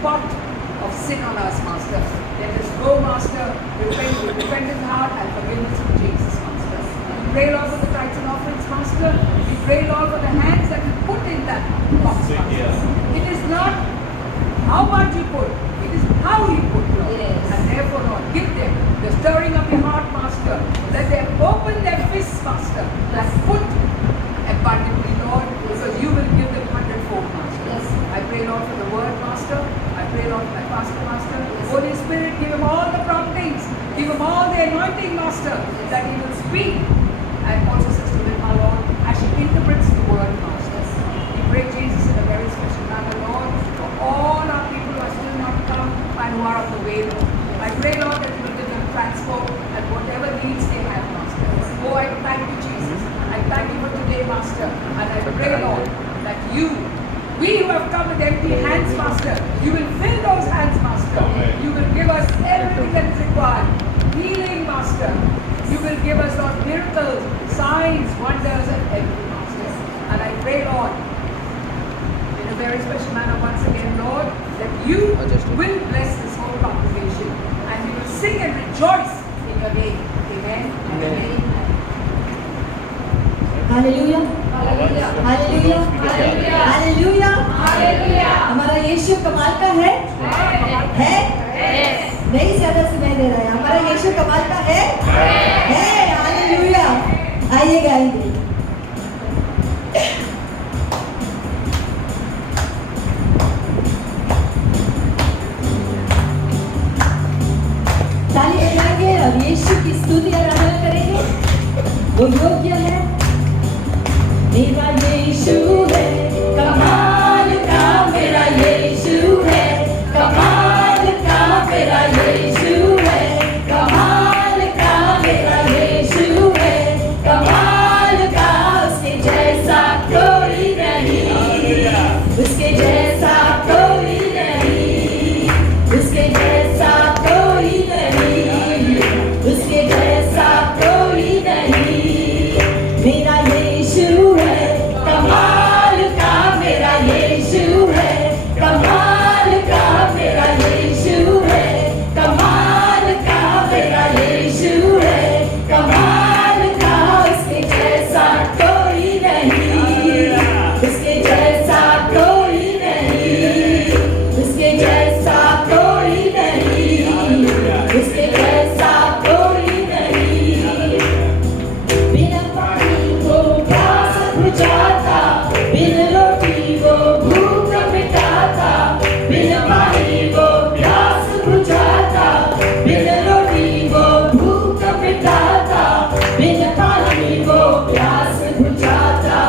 spot of sin on us, Master. Let us go, Master, with repentant heart and forgiveness of Jesus, Master. We pray, Lord, for the tithes and offerings, Master. We pray, Lord, for the hands that we put in that box, Master. It is not how much you put, it is how you put, Lord. Yes. And therefore, Lord, give them the stirring of your heart, Master. Let them open their fists, Master, and put abundantly, Lord, because you will give them 100-fold, Master. Yes. I pray, Lord, for the word, Master. I pray, Lord, for my pastor, Master. Holy Spirit, give him all the promptings. Give him all the anointing, Master, that he will speak. And also, Sister Vilma, Lord, as she interprets the word, Master. We pray, Jesus, in a very special manner, Lord, for all our people who are still not come and who are on the way, Lord. I pray, Lord, that you will give them transport and whatever needs they have, Master. Oh, I thank you, Jesus. I thank you for today, Master. And I pray, Lord, that we who have come with empty hands, Master, you will fill those hands, Master. Amen. You will give us everything that is required. Healing, Master. You will give us, Lord, miracles, signs, wonders, and everything, Master. And I pray, Lord, in a very special manner once again, Lord, that you will bless this whole congregation and we will sing and rejoice in your name. Amen. And amen. Hallelujah, hallelujah, hallelujah, hallelujah, hallelujah. हमारा यीशु कमाल का है? नहीं ज्यादा सुनाई दे रहा है। हमारा यीशु कमाल का है? हालेलुया। आइए गाएंगे। ताली बजाएंगे और यीशु की स्तुति आराधना करेंगे। वो योग्य है। मेरा यीशु है, कमाल का मेरा यीशु है, कमाल का मेरा यीशु है, कमाल का मेरा यीशु है, कमाल का उसके जैसा कोई नहीं, उसके जैसा कोई नहीं, उसके जैसा कोई नहीं, उसके जैसा कोई नहीं। मेरा यीशु है, कमाल का मेरा यीशु है, कमाल का मेरा यीशु है, कमाल का मेरा यीशु है, कमाल का उसके जैसा कोई नहीं, उसके जैसा कोई नहीं, उसके जैसा कोई नहीं, उसके जैसा कोई नहीं। बिना पानी को प्यास बुझाता, बिन रोटी वो भूख मिटाता, बिन पानी वो प्यास बुझाता, बिन रोटी वो भूख मिटाता, बिन पानी वो प्यास बुझाता,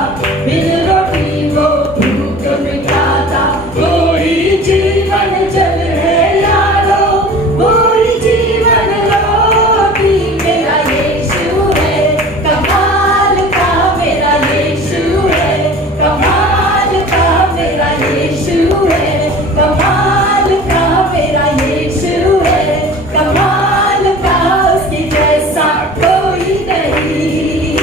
बिन रोटी वो भूख मिटाता। कोई जीवन जल है यारो, कोई जीवन रोटी मेरा यीशु है, कमाल का मेरा यीशु है, कमाल का मेरा यीशु है, कमाल का मेरा यीशु है, कमाल का उसके जैसा कोई नहीं,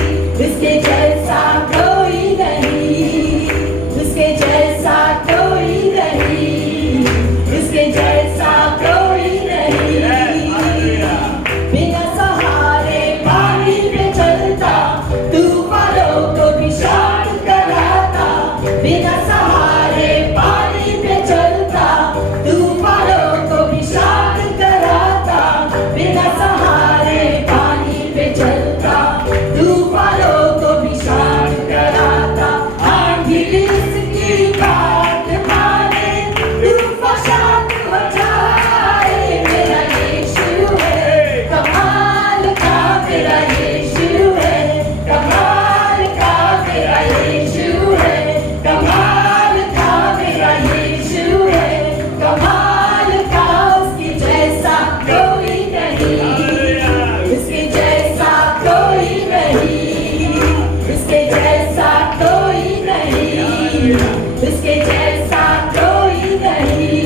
उसके जैसा कोई नहीं, उसके जैसा कोई नहीं, उसके जैसा कोई नहीं। बिना सहारे पानी पे चलता, तूफानों को भी शांत कराता, बिना सहारे पानी पे चलता, तूफानों को भी शांत कराता, बिना सहारे पानी पे चलता, तूफानों को भी शांत कराता। आंधी इसकी बात माने, तूफान शांत हो जाए। मेरा यीशु है, कमाल का मेरा यीशु है, कमाल का मेरा यीशु है, कमाल का मेरा यीशु है, कमाल का उसके जैसा कोई नहीं, उसके जैसा कोई नहीं, उसके जैसा कोई नहीं, उसके जैसा कोई नहीं।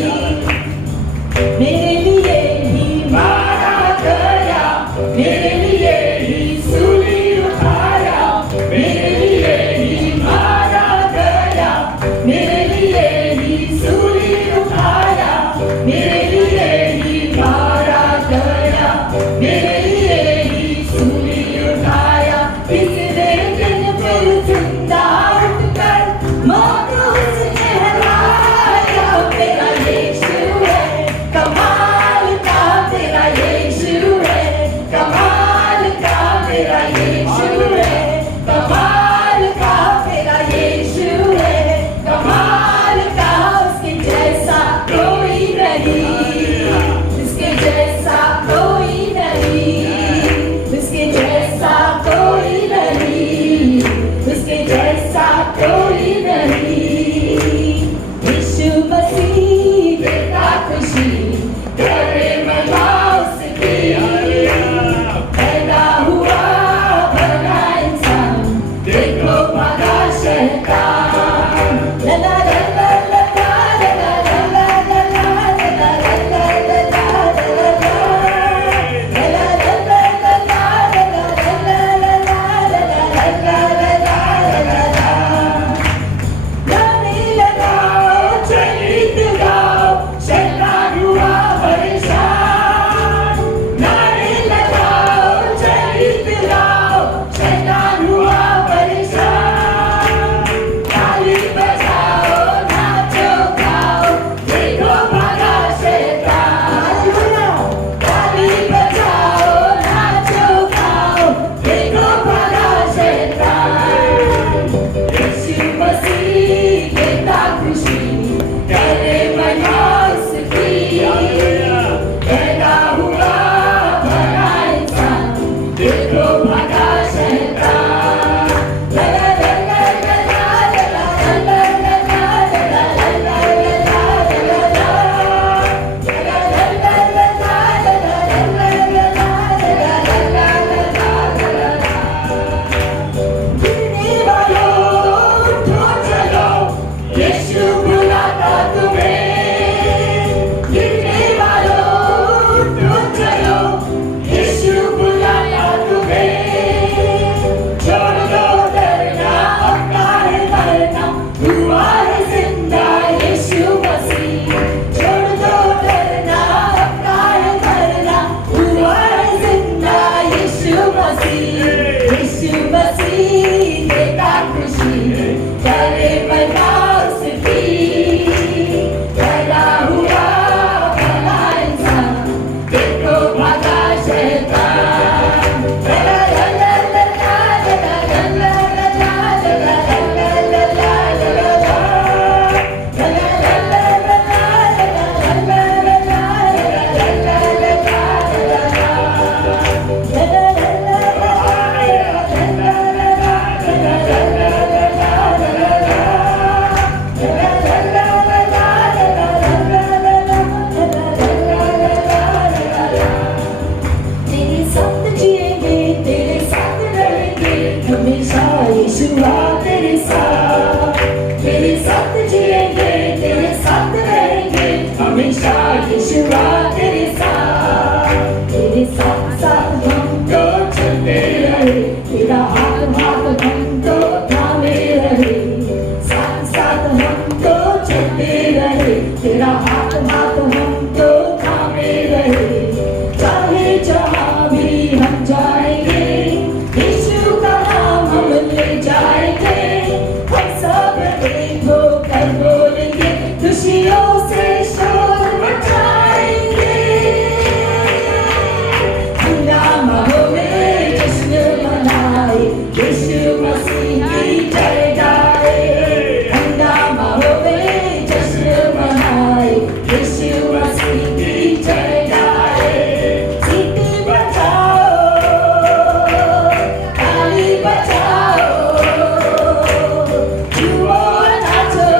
मेरे लिए ही मारा गया, मेरे लिए ही सूली उठाया, मेरे लिए ही मारा गया, मेरे लिए ही सूली उठाया, तो चलते रहे, तेरा हाथ हमको थामे रहे। चाहे जहाँ भी हम जाएंगे, यीशु का नाम हम ले जाएंगे। हम सब एक होकर बोलेंगे, खुशियों से शोर मचाएंगे। हंगामा होवे, जश्न मनाए, यीशु मसीह की जय गाए। हंगामा होवे, जश्न मनाए, यीशु मसीह की जय गाए। सीटी बजाओ, ताली बजाओ, जुओ नाचो,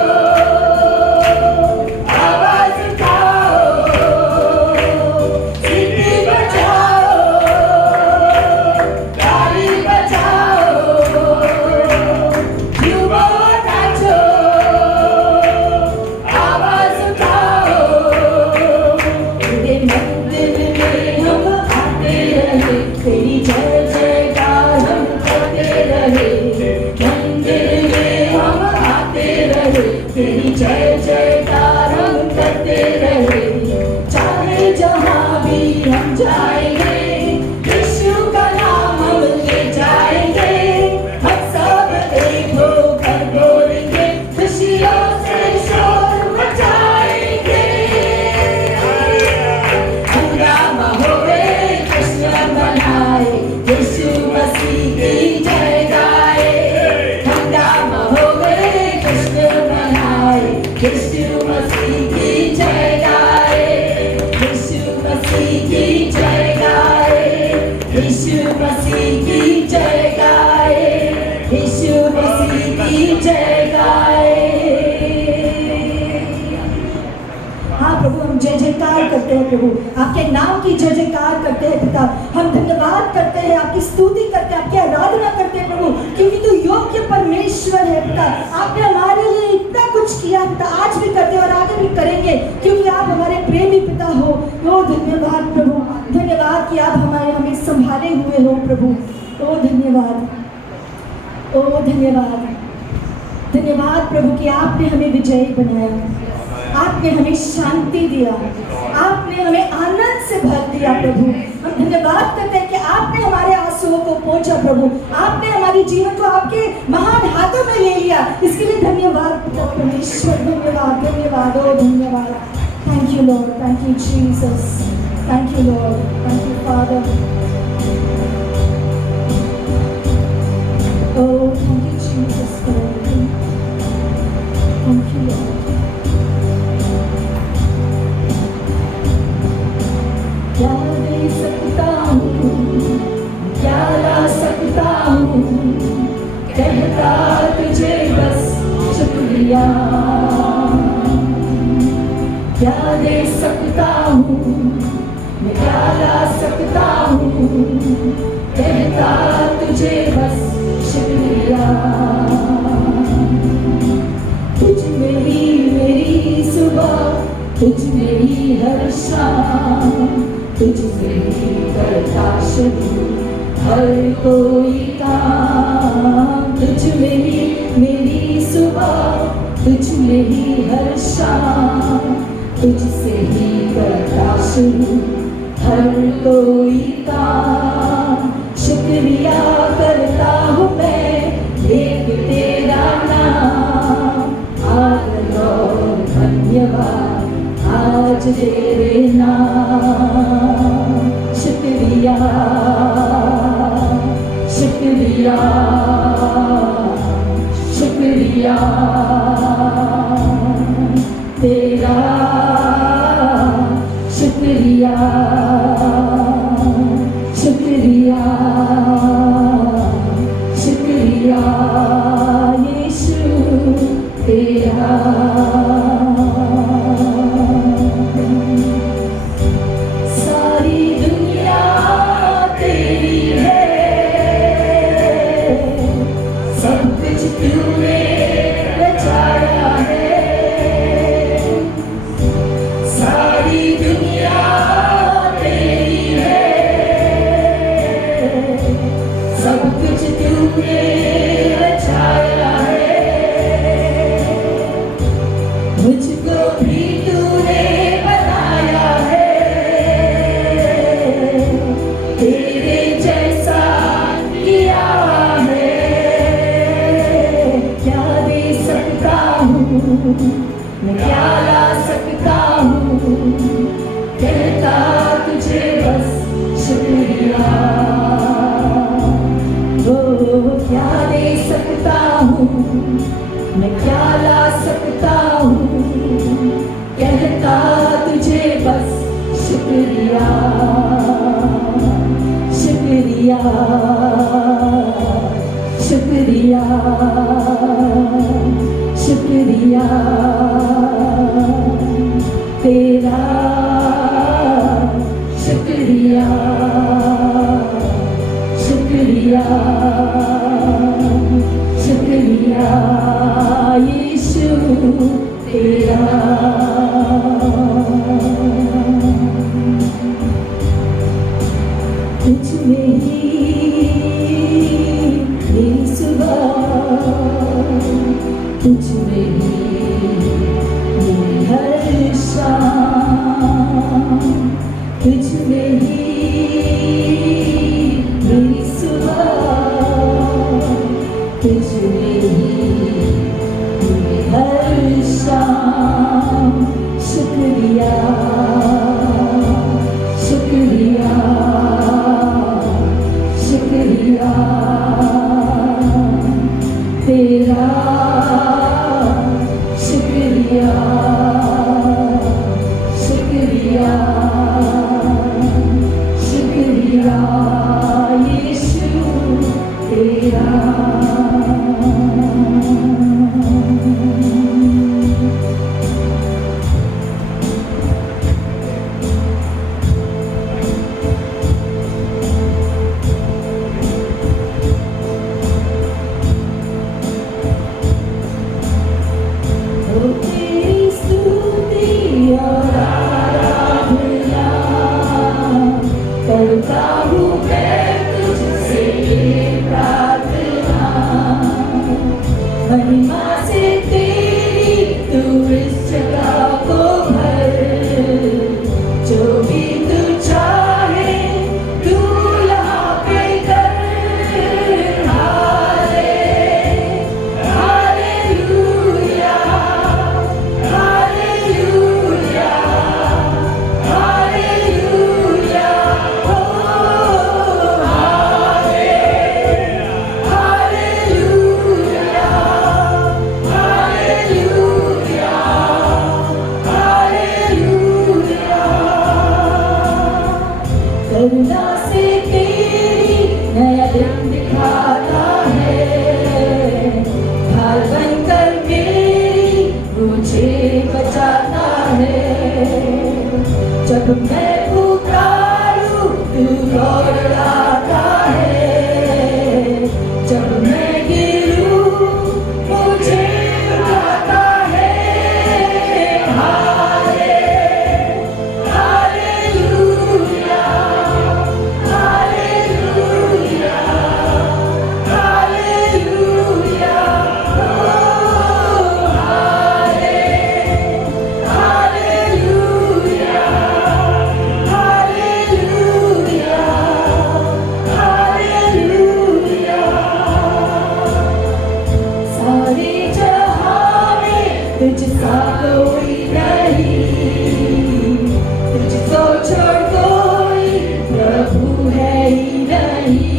आवाज उठाओ। सीटी बजाओ, ताली बजाओ, जुओ नाचो, आवाज उठाओ। तेरे मंदिर में हम आते रहे, तेरी जय जयकार हम करते रहे। मंदिर में हम आते रहे, तेरी जय जयकार हम करते रहे। चाहे जहाँ भी हम जाएंगे, यीशु का नाम हम ले जाएंगे। हम सब एक होकर बोलेंगे, खुशियों से शोर मचाएंगे। हंगामा होवे, जश्न मनाए, यीशु मसीह की जय गाए। हंगामा होवे, जश्न मनाए, यीशु मसीह की जय गाए। यीशु मसीह की जय गाए, यीशु मसीह की जय गाए, यीशु मसीह की जय गाए। हाँ प्रभु, हम जय जयकार करते हैं प्रभु, आपके नाम की जय जयकार करते हैं पिता। हम धन्यवाद करते हैं, आपकी स्तुति करते हैं, आपकी आराधना करते हैं प्रभु, क्योंकि तू योग्य परमेश्वर है पिता। आपने हमारे लिए इतना कुछ किया पिता, आज भी करते हैं और आगे भी करेंगे, क्योंकि आप हमारे प्रेमी पिता हो। ओ धन्यवाद प्रभु, धन्यवाद कि आप हमें संभाले हुए हो प्रभु। ओ धन्यवाद, ओ धन्यवाद, धन्यवाद प्रभु कि आपने हमें विजयी बनाया, आपने हमें शांति दिया, आपने हमें आनंद से भर दिया प्रभु। हम धन्यवाद करते हैं कि आपने हमारे आंसुओं को पोंछा प्रभु, आपने हमारे जीवन को आपके महान हाथों में ले लिया। इसके लिए धन्यवाद पिता परमेश्वर, धन्यवाद, धन्यवाद, ओ धन्यवाद। Thank you Lord, thank you Jesus, thank you Lord, thank you father. Oh, thank you, Jesus, for everything. Thank you, Lord. क्या दे सकता हूँ, क्या ला सकता हूँ, कहता तुझे बस शुक्रिया। क्या दे सकता हूँ, मैं क्या ला सकता हूँ, कहता तुझे बस शुक्रिया। तुझ में ही मेरी सुबह, तुझ में ही हर शाम, तुझ में ही करता शुरू हर कोई काम। तुझ में ही मेरी सुबह, तुझ में ही हर शाम, तुझसे ही करता शुरू हर कोई काम। शुक्रिया करता हूँ मैं, एक तेरा नाम, आदर और धन्यवाद आज तेरे नाम। शुक्रिया, शुक्रिया, शुक्रिया तेरा, शुक्रिया, शुक्रिया, शुक्रिया यीशु तेरा। सारी दुनिया तेरी है, सब कुछ तूने रचाया है। सारी दुनिया तेरी है, सब कुछ तूने रचाया है। मुझको भी तूने बनाया है, तेरे जैसा किया है। क्या दे सकता हूँ मैं, क्या ला सकता हूँ, कहता तुझे बस शुक्रिया। ओ क्या दे सकता हूँ मैं, क्या ला सकता हूँ, कहता तुझे बस शुक्रिया। शुक्रिया शुक्रिया शुक्रिया तेरा, शुक्रिया शुक्रिया शुक्रिया यीशु तेरा। तुझ में ही मेरी सुबह, तुझ में ही मेरी हर शाम, तुझ में ही मेरी सुबह, तुझ में ही मेरी हर शाम। शुक्रिया शुक्रिया शुक्रिया तेरा, शुक्रिया शुक्रिया शुक्रिया यीशु तेरा। तेरी स्तुति और आराधना करता हूँ मैं तुझसे प्रार्थना। महिमा से तेरी तू इस जगह को भर, जो भी तू चाहे तू यहाँ पे कर। हालेलुया हालेलुया हालेलुया ओ हालेलुया हालेलुया हालेलुया। करुणा से तेरी नया दिन दिखाता है, ढाल बनकर मेरी मुझे बचाता है। जब मैं पुकारूं तू दौड़ाता है, जब मैं गिरूं मुझे उठाता है। हालेलुया हालेलुया हालेलुया ओ हालेलुया हालेलुया हालेलुया। सारे जहां में तुझसा कोई नहीं, तुझको छोड़ कोई प्रभु है ही नहीं।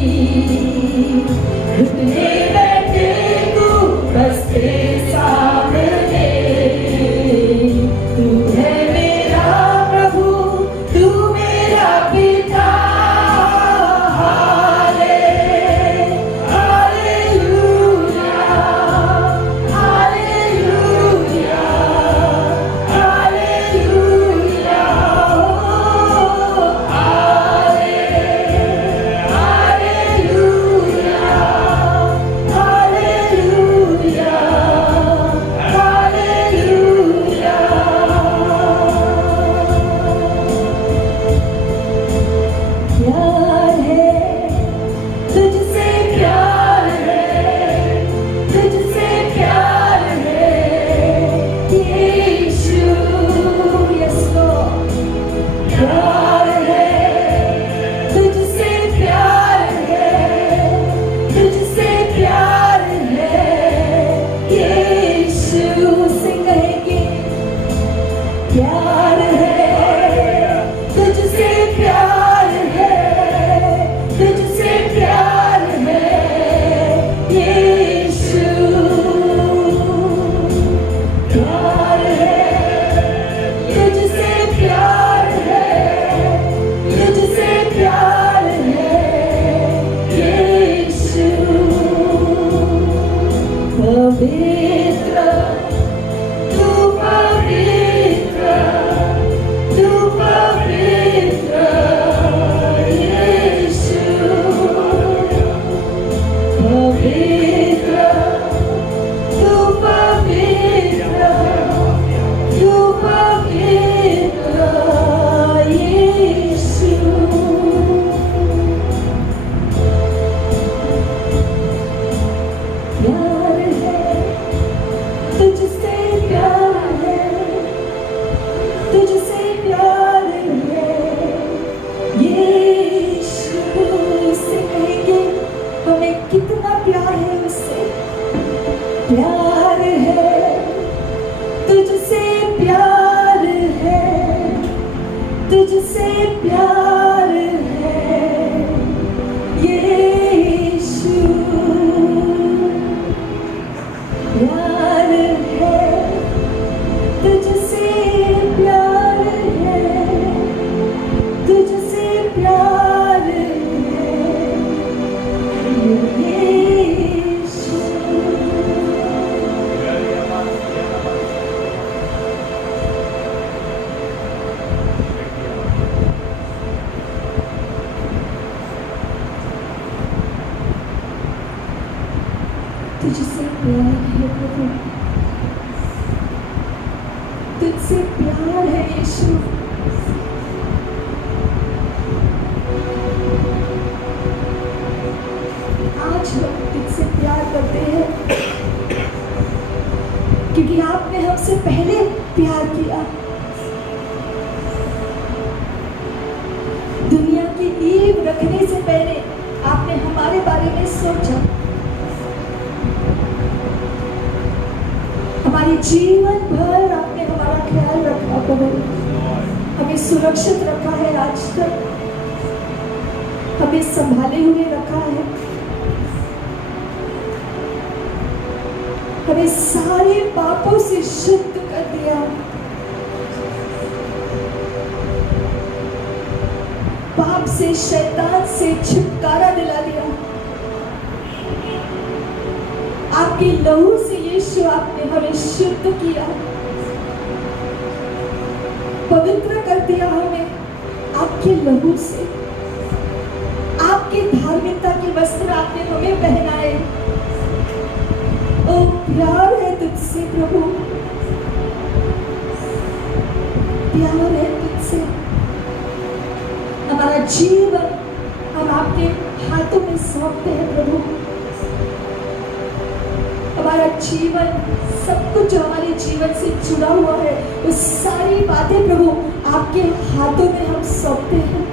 घुटने बैठे तू बस तेरे सामने, तू है मेरा प्रभु, तू मेरा पिता। हालेलुया हालेलुया हालेलुया प्यार है, तुझसे प्यार है, तुझसे प्यार है यीशु। प्यार है, तुझसे प्यार है, तुझसे प्यार है यीशु। पवित्र तू पवित्र, तू पवित्र यीशु। पवित्र तू पवित्र, तू पवित्र यीशु। प्यार है, तुझसे प्यार है, तुझसे प्यार है यीशु। उससे कहेंगे हमें कितना प्यार है उससे। प्यार है, तुझसे प्यार है, तुझसे प्यार है यीशु। प्यार है, तुझसे प्यार है, तुझसे प्यार है यीशु। तुझसे प्यार है प्रभु, तुझसे प्यार है यीशु। आज हम तुझसे प्यार करते हैं क्योंकि आपने हमसे पहले प्यार किया। दुनिया की नींव रखने से पहले आपने हमारे बारे में सोचा। हमारे जीवन भर आपने हमारा ख्याल रखा प्रभु, हमें सुरक्षित रखा है, आज तक हमें संभाले हुए रखा है, हमें सारे पापों से शुद्ध कर दिया। पाप से, शैतान से छुटकारा दिला दिया। आपके लहू से यीशु आपने हमें शुद्ध किया, पवित्र कर दिया हमें आपके लहू से। आपके धार्मिकता के वस्त्र आपने हमें पहनाए। ओ प्यार है तुझसे प्रभु, प्यार है तुझसे। हमारा जीवन हम आपके हाथों में सौंपते हैं प्रभु। हमारा जीवन, सब कुछ जो हमारे जीवन से जुड़ा हुआ है, वो सारी बातें प्रभु आपके हाथों में हम सौंपते हैं।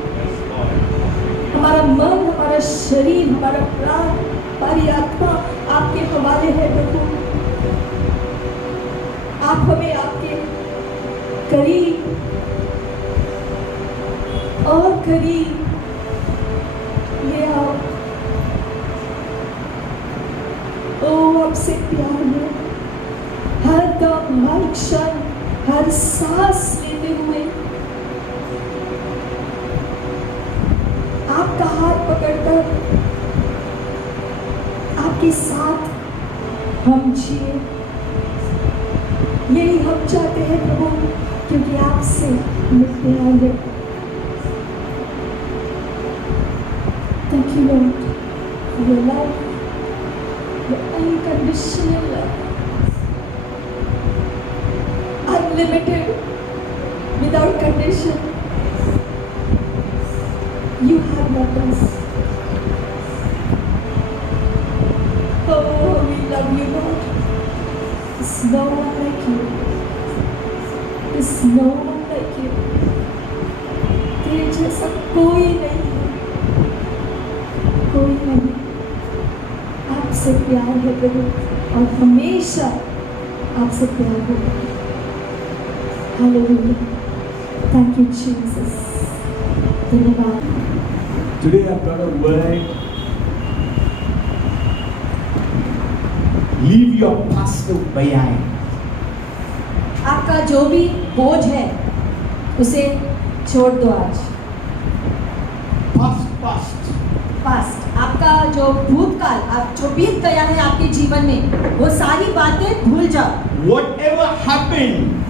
हमारा मन, हमारा शरीर, हमारा प्राण, हमारी आत्मा आपके हवाले है प्रभु। आप हमें आपके करीब और करीब ले आओ। ओ आपसे प्यार है, हर दम, हर क्षण, हर सांस लेते हुए आपका हाथ पकड़कर आपके साथ हम जिए। यही हम चाहते हैं प्रभु, क्योंकि आपसे हमें प्यार है। Thank you Lord for your love, your unconditional love, unlimited, without condition. You have loved us. Oh, we love you, Lord. There's no one like you. There's no one like you. तेरे जैसा कोई नहीं है, कोई नहीं। आपसे प्यार है प्रभु, और हमेशा आपसे प्यार होगा। Hallelujah. Thank you, Jesus. धन्यवाद. Today I've got a word. Leave your past behind. आपका जो भी बोझ है उसे छोड़ दो आज. Past. पास्ट, आपका जो भूतकाल, आप जो बीत गया है आपके जीवन में, वो सारी बातें भूल जाओ. Whatever happened,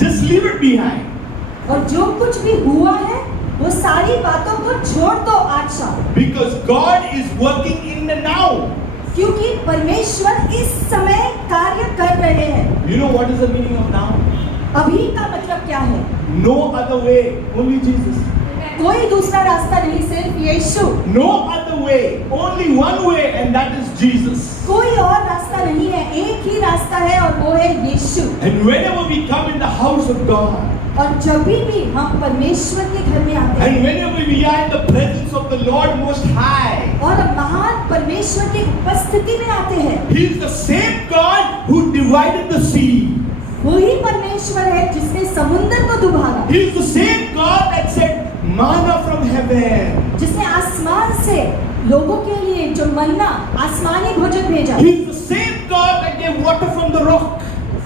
just leave it behind. और जो कुछ भी हुआ है वो सारी बातों को छोड़ दो आज शाम. Because God is working in the now. क्योंकि परमेश्वर इस समय कार्य कर रहे हैं. You know what is the meaning of now? अभी का मतलब क्या है? No other way, only Jesus. कोई दूसरा रास्ता नहीं, सिर्फ यीशु. No other way, only one way, and that is Jesus. कोई और रास्ता नहीं है, एक ही रास्ता है और वो है यीशु. And whenever we come in the house of God, और जब भी हम परमेश्वर के घर में आते हैं and whenever we are in the presence of the Lord Most High, और महान परमेश्वर की उपस्थिति में आते हैं, He is the same God who divided the sea. वही परमेश्वर है जिसने समुद्र को दुभागा, He is the same God that said manna from heaven. जिसने आसमान से लोगों के लिए जो मन्ना आसमानी भोजन भेजा, He is the same God that gave water from the rock.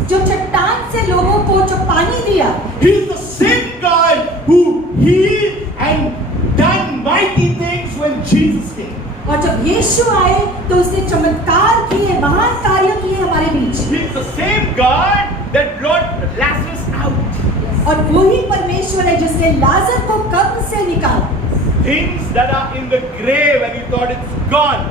जो चट्टान से लोगों को जो पानी दिया, He is the same God who healed and done mighty things when Jesus came. और जब यीशु आए तो उसने चमत्कार किए, महान कार्य किए हमारे बीच. He is the same God that brought Lazarus out. और वही परमेश्वर है जिसने लाजर को कब्र से निकाला. Things that are in the grave and you thought it's gone,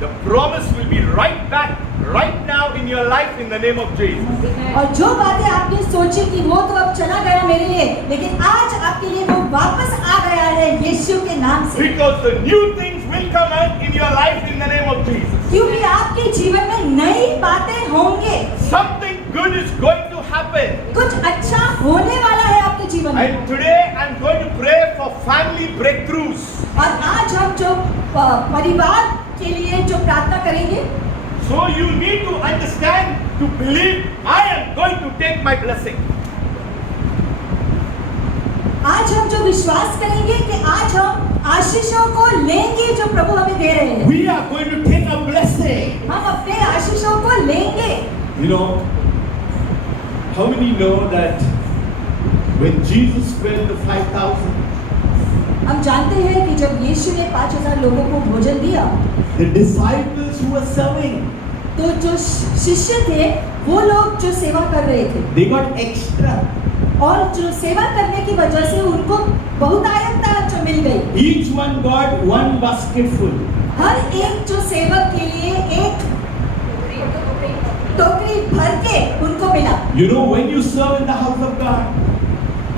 the promise will be right back, right now in your life in the name of Jesus. और जो बातें आपने सोची कि वो तो अब चला गया मेरे लिए, लेकिन आज आपके लिए वो वापस आ गया है यीशु के नाम से. Because the new things will come out in your life in the name of Jesus. क्योंकि आपके जीवन में नई बातें होंगे, Something good is going to happen. कुछ अच्छा होने वाला है आपके जीवन में. And today I'm going to pray for family breakthroughs. और आज हम जो परिवार के लिए जो प्रार्थना करेंगे, So you need to understand, to believe, I am going to take my blessing. आज हम जो विश्वास करेंगे कि आज हम आशीषों को लेंगे जो प्रभु हमें दे रहे हैं. We are going to take a blessing. हम अपने आशीषों को लेंगे. You know, how many know that when Jesus fed the 5,000, हम जानते हैं कि जब यीशु ने 5,000 लोगों को भोजन दिया, the disciples who were serving, तो जो शिष्य थे वो लोग जो सेवा कर रहे थे, they got extra. और जो सेवा करने की वजह से उनको बहुतायतता जो मिल गई. Each one got one basketful. हर एक जो सेवक के लिए एक टोकरी भर के उनको मिला. You know, when you serve in the house of God,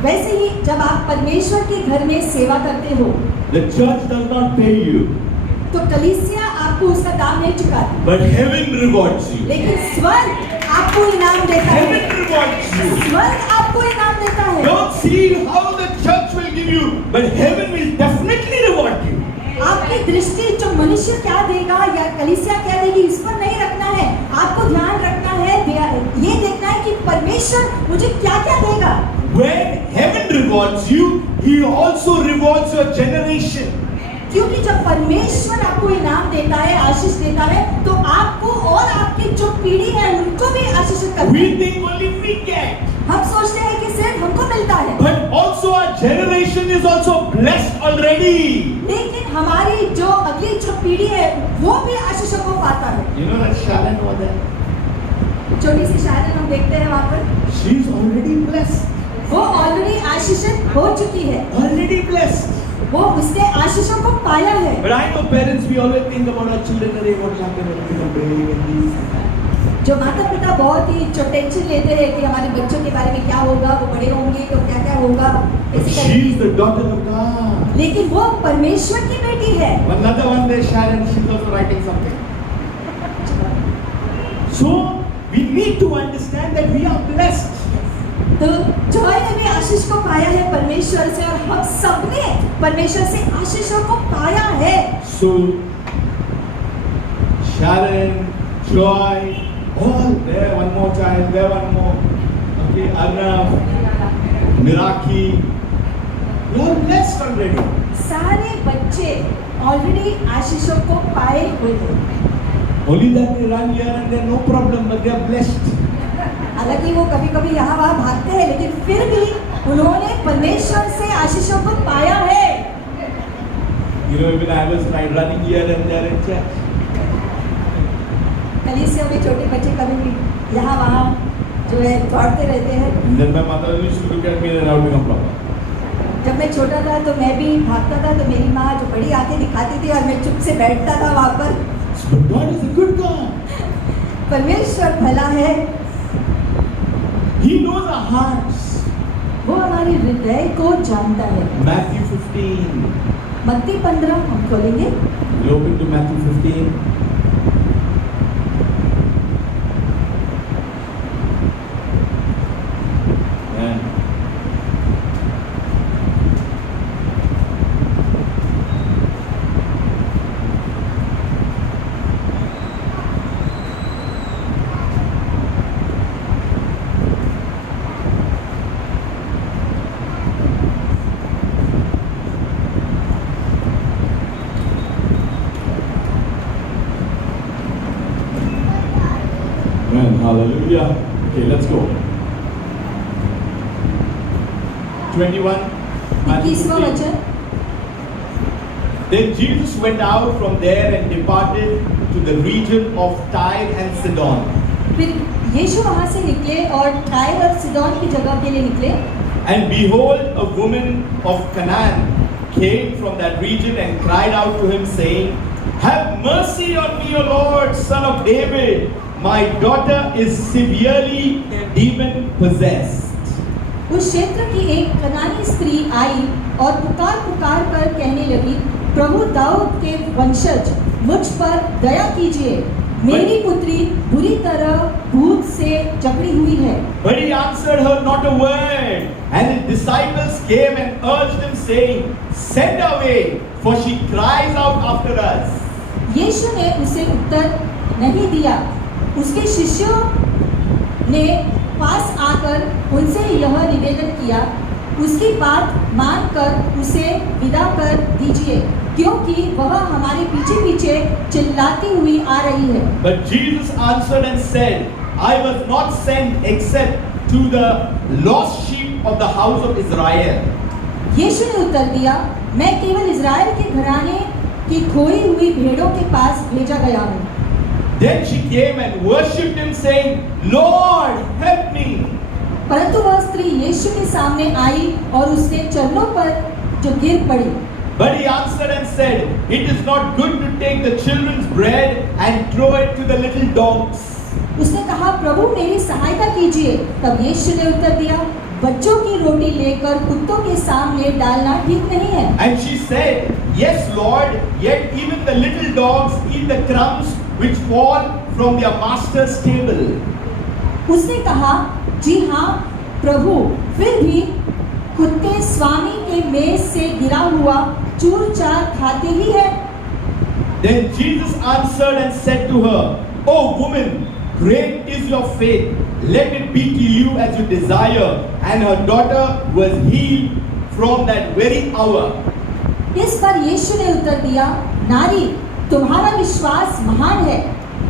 वैसे ही जब आप परमेश्वर के घर में सेवा करते हो, the church does not pay you, तो कलीसिया आपको उसका दाम नहीं चुकाती, but heaven rewards you. लेकिन स्वर्ग आपको इनाम देता है. Heaven rewards you. स्वर्ग आपको इनाम देता है. Don't see how the church will give you, but heaven will definitely reward you. आपकी दृष्टि जो मनुष्य क्या देगा या कलीसिया क्या देगी इस पर नहीं रखना है. आपको ध्यान रखना है, ये देखना है कि परमेश्वर मुझे क्या क्या देगा. When heaven rewards you, He also rewards your generation. क्योंकि जब परमेश्वर आपको इनाम देता है, आशीष देता है, तो आपको और आपकी जो पीढ़ी है उनको भी आशीषित करता We है. think only we get, हम सोचते हैं कि सिर्फ हमको मिलता है, but also our generation is also blessed already. लेकिन हमारी जो अगली जो पीढ़ी है वो भी आशीषों को पाता है. You know that Sharon over there? छोटी सी शादी हम देखते हैं वहाँ पर, She is already blessed. वो ऑलरेडी आशीषित हो चुकी है, Already blessed. वो उसने आशीषों को पाया है. But I know parents, we always think about our children, and what will happen when they become big and this and that. जो माता पिता बहुत ही जो टेंशन लेते हैं कि हमारे बच्चों के बारे में क्या होगा, वो बड़े होंगे तो क्या क्या होगा, But इसी she तरह. is the daughter of God. लेकिन वो परमेश्वर की बेटी है. Another one day, Sharon, she's also writing something. So we need to understand that we are blessed. तो जॉय ने भी आशीष को पाया है परमेश्वर से, और हम सबने परमेश्वर से आशीषों को पाया है. So Sharon, Joy, all there, one more child, there one more. okay, Arnav, Miraki, you are blessed already. सारे बच्चे ऑलरेडी आशीषों को पाए हुए हैं। Only that they run here and there, no problem, but they are blessed. हालांकि वो कभी कभी यहाँ वहाँ भागते हैं, लेकिन फिर भी उन्होंने परमेश्वर से आशीषों को पाया है। You know, even I was running here and there in church. कलीसिया में छोटे बच्चे कभी भी यहाँ वहाँ जो है दौड़ते रहते हैं। And then my mother used to look at me and how to become proper. जब मैं छोटा था तो मैं भी भागता था, तो मेरी माँ जो बड़ी आंखें दिखाती थी और मैं चुप से बैठता था वहाँ पर। But God is a good God. परमेश्वर भला है, He knows our hearts. वो हमारे हृदय को जानता है। Matthew 15. मत्ती 15 हम खोलेंगे। You open to Matthew 15. Yeah. Amen. Hallelujah. Okay, let's go. 21. Matthew 21वां 15. वचन। Then Jesus went out from there and departed to the region of Tyre and Sidon. फिर यीशु वहाँ से निकले और टायर और सिदोन की जगह के लिए निकले। And behold, a woman of Canaan came from that region and cried out to him, saying, Have mercy on me, O Lord, son of David. My daughter is severely demon possessed. उस क्षेत्र की एक कनानी स्त्री आई और पुकार पुकार कर कहने लगी, प्रभु दाऊद के वंशज, मुझ पर दया कीजिए, मेरी पुत्री बुरी तरह भूत से जकड़ी हुई है। But he answered her not a word. And his disciples came and urged him, saying, Send her away, for she cries out after us. यीशु ने उसे उत्तर नहीं दिया। उसके शिष्यों ने पास आकर उनसे यह निवेदन किया, उसकी बात मानकर उसे विदा कर दीजिए, क्योंकि वह हमारे पीछे पीछे चिल्लाती हुई आ रही है। But Jesus answered and said, I was not sent except to the lost sheep of the house of Israel. यीशु ने उत्तर दिया, मैं केवल इज़राइल के घराने की खोई हुई भेड़ों के पास भेजा गया हूँ। Then she came and worshipped him, saying, Lord, help me. परंतु वह स्त्री यीशु के सामने आई और उसके चरणों पर जो गिर पड़ी। But he answered and said, It is not good to take the children's bread and throw it to the little dogs. उसने कहा, प्रभु मेरी सहायता कीजिए। तब यीशु ने उत्तर दिया, बच्चों की रोटी लेकर कुत्तों के सामने डालना ठीक नहीं है। And she said, Yes, Lord, yet even the little dogs eat the crumbs which fall from their master's table. उसने कहा, जी हाँ प्रभु, फिर भी कुत्ते स्वामी के मेज से गिरा हुआ चूर चार खाते ही है। Then Jesus answered and said to her, O woman, great is your faith. Let it be to you as you desire. And her daughter was healed from that very hour. इस पर यीशु ने उत्तर दिया, नारी, तुम्हारा विश्वास महान है,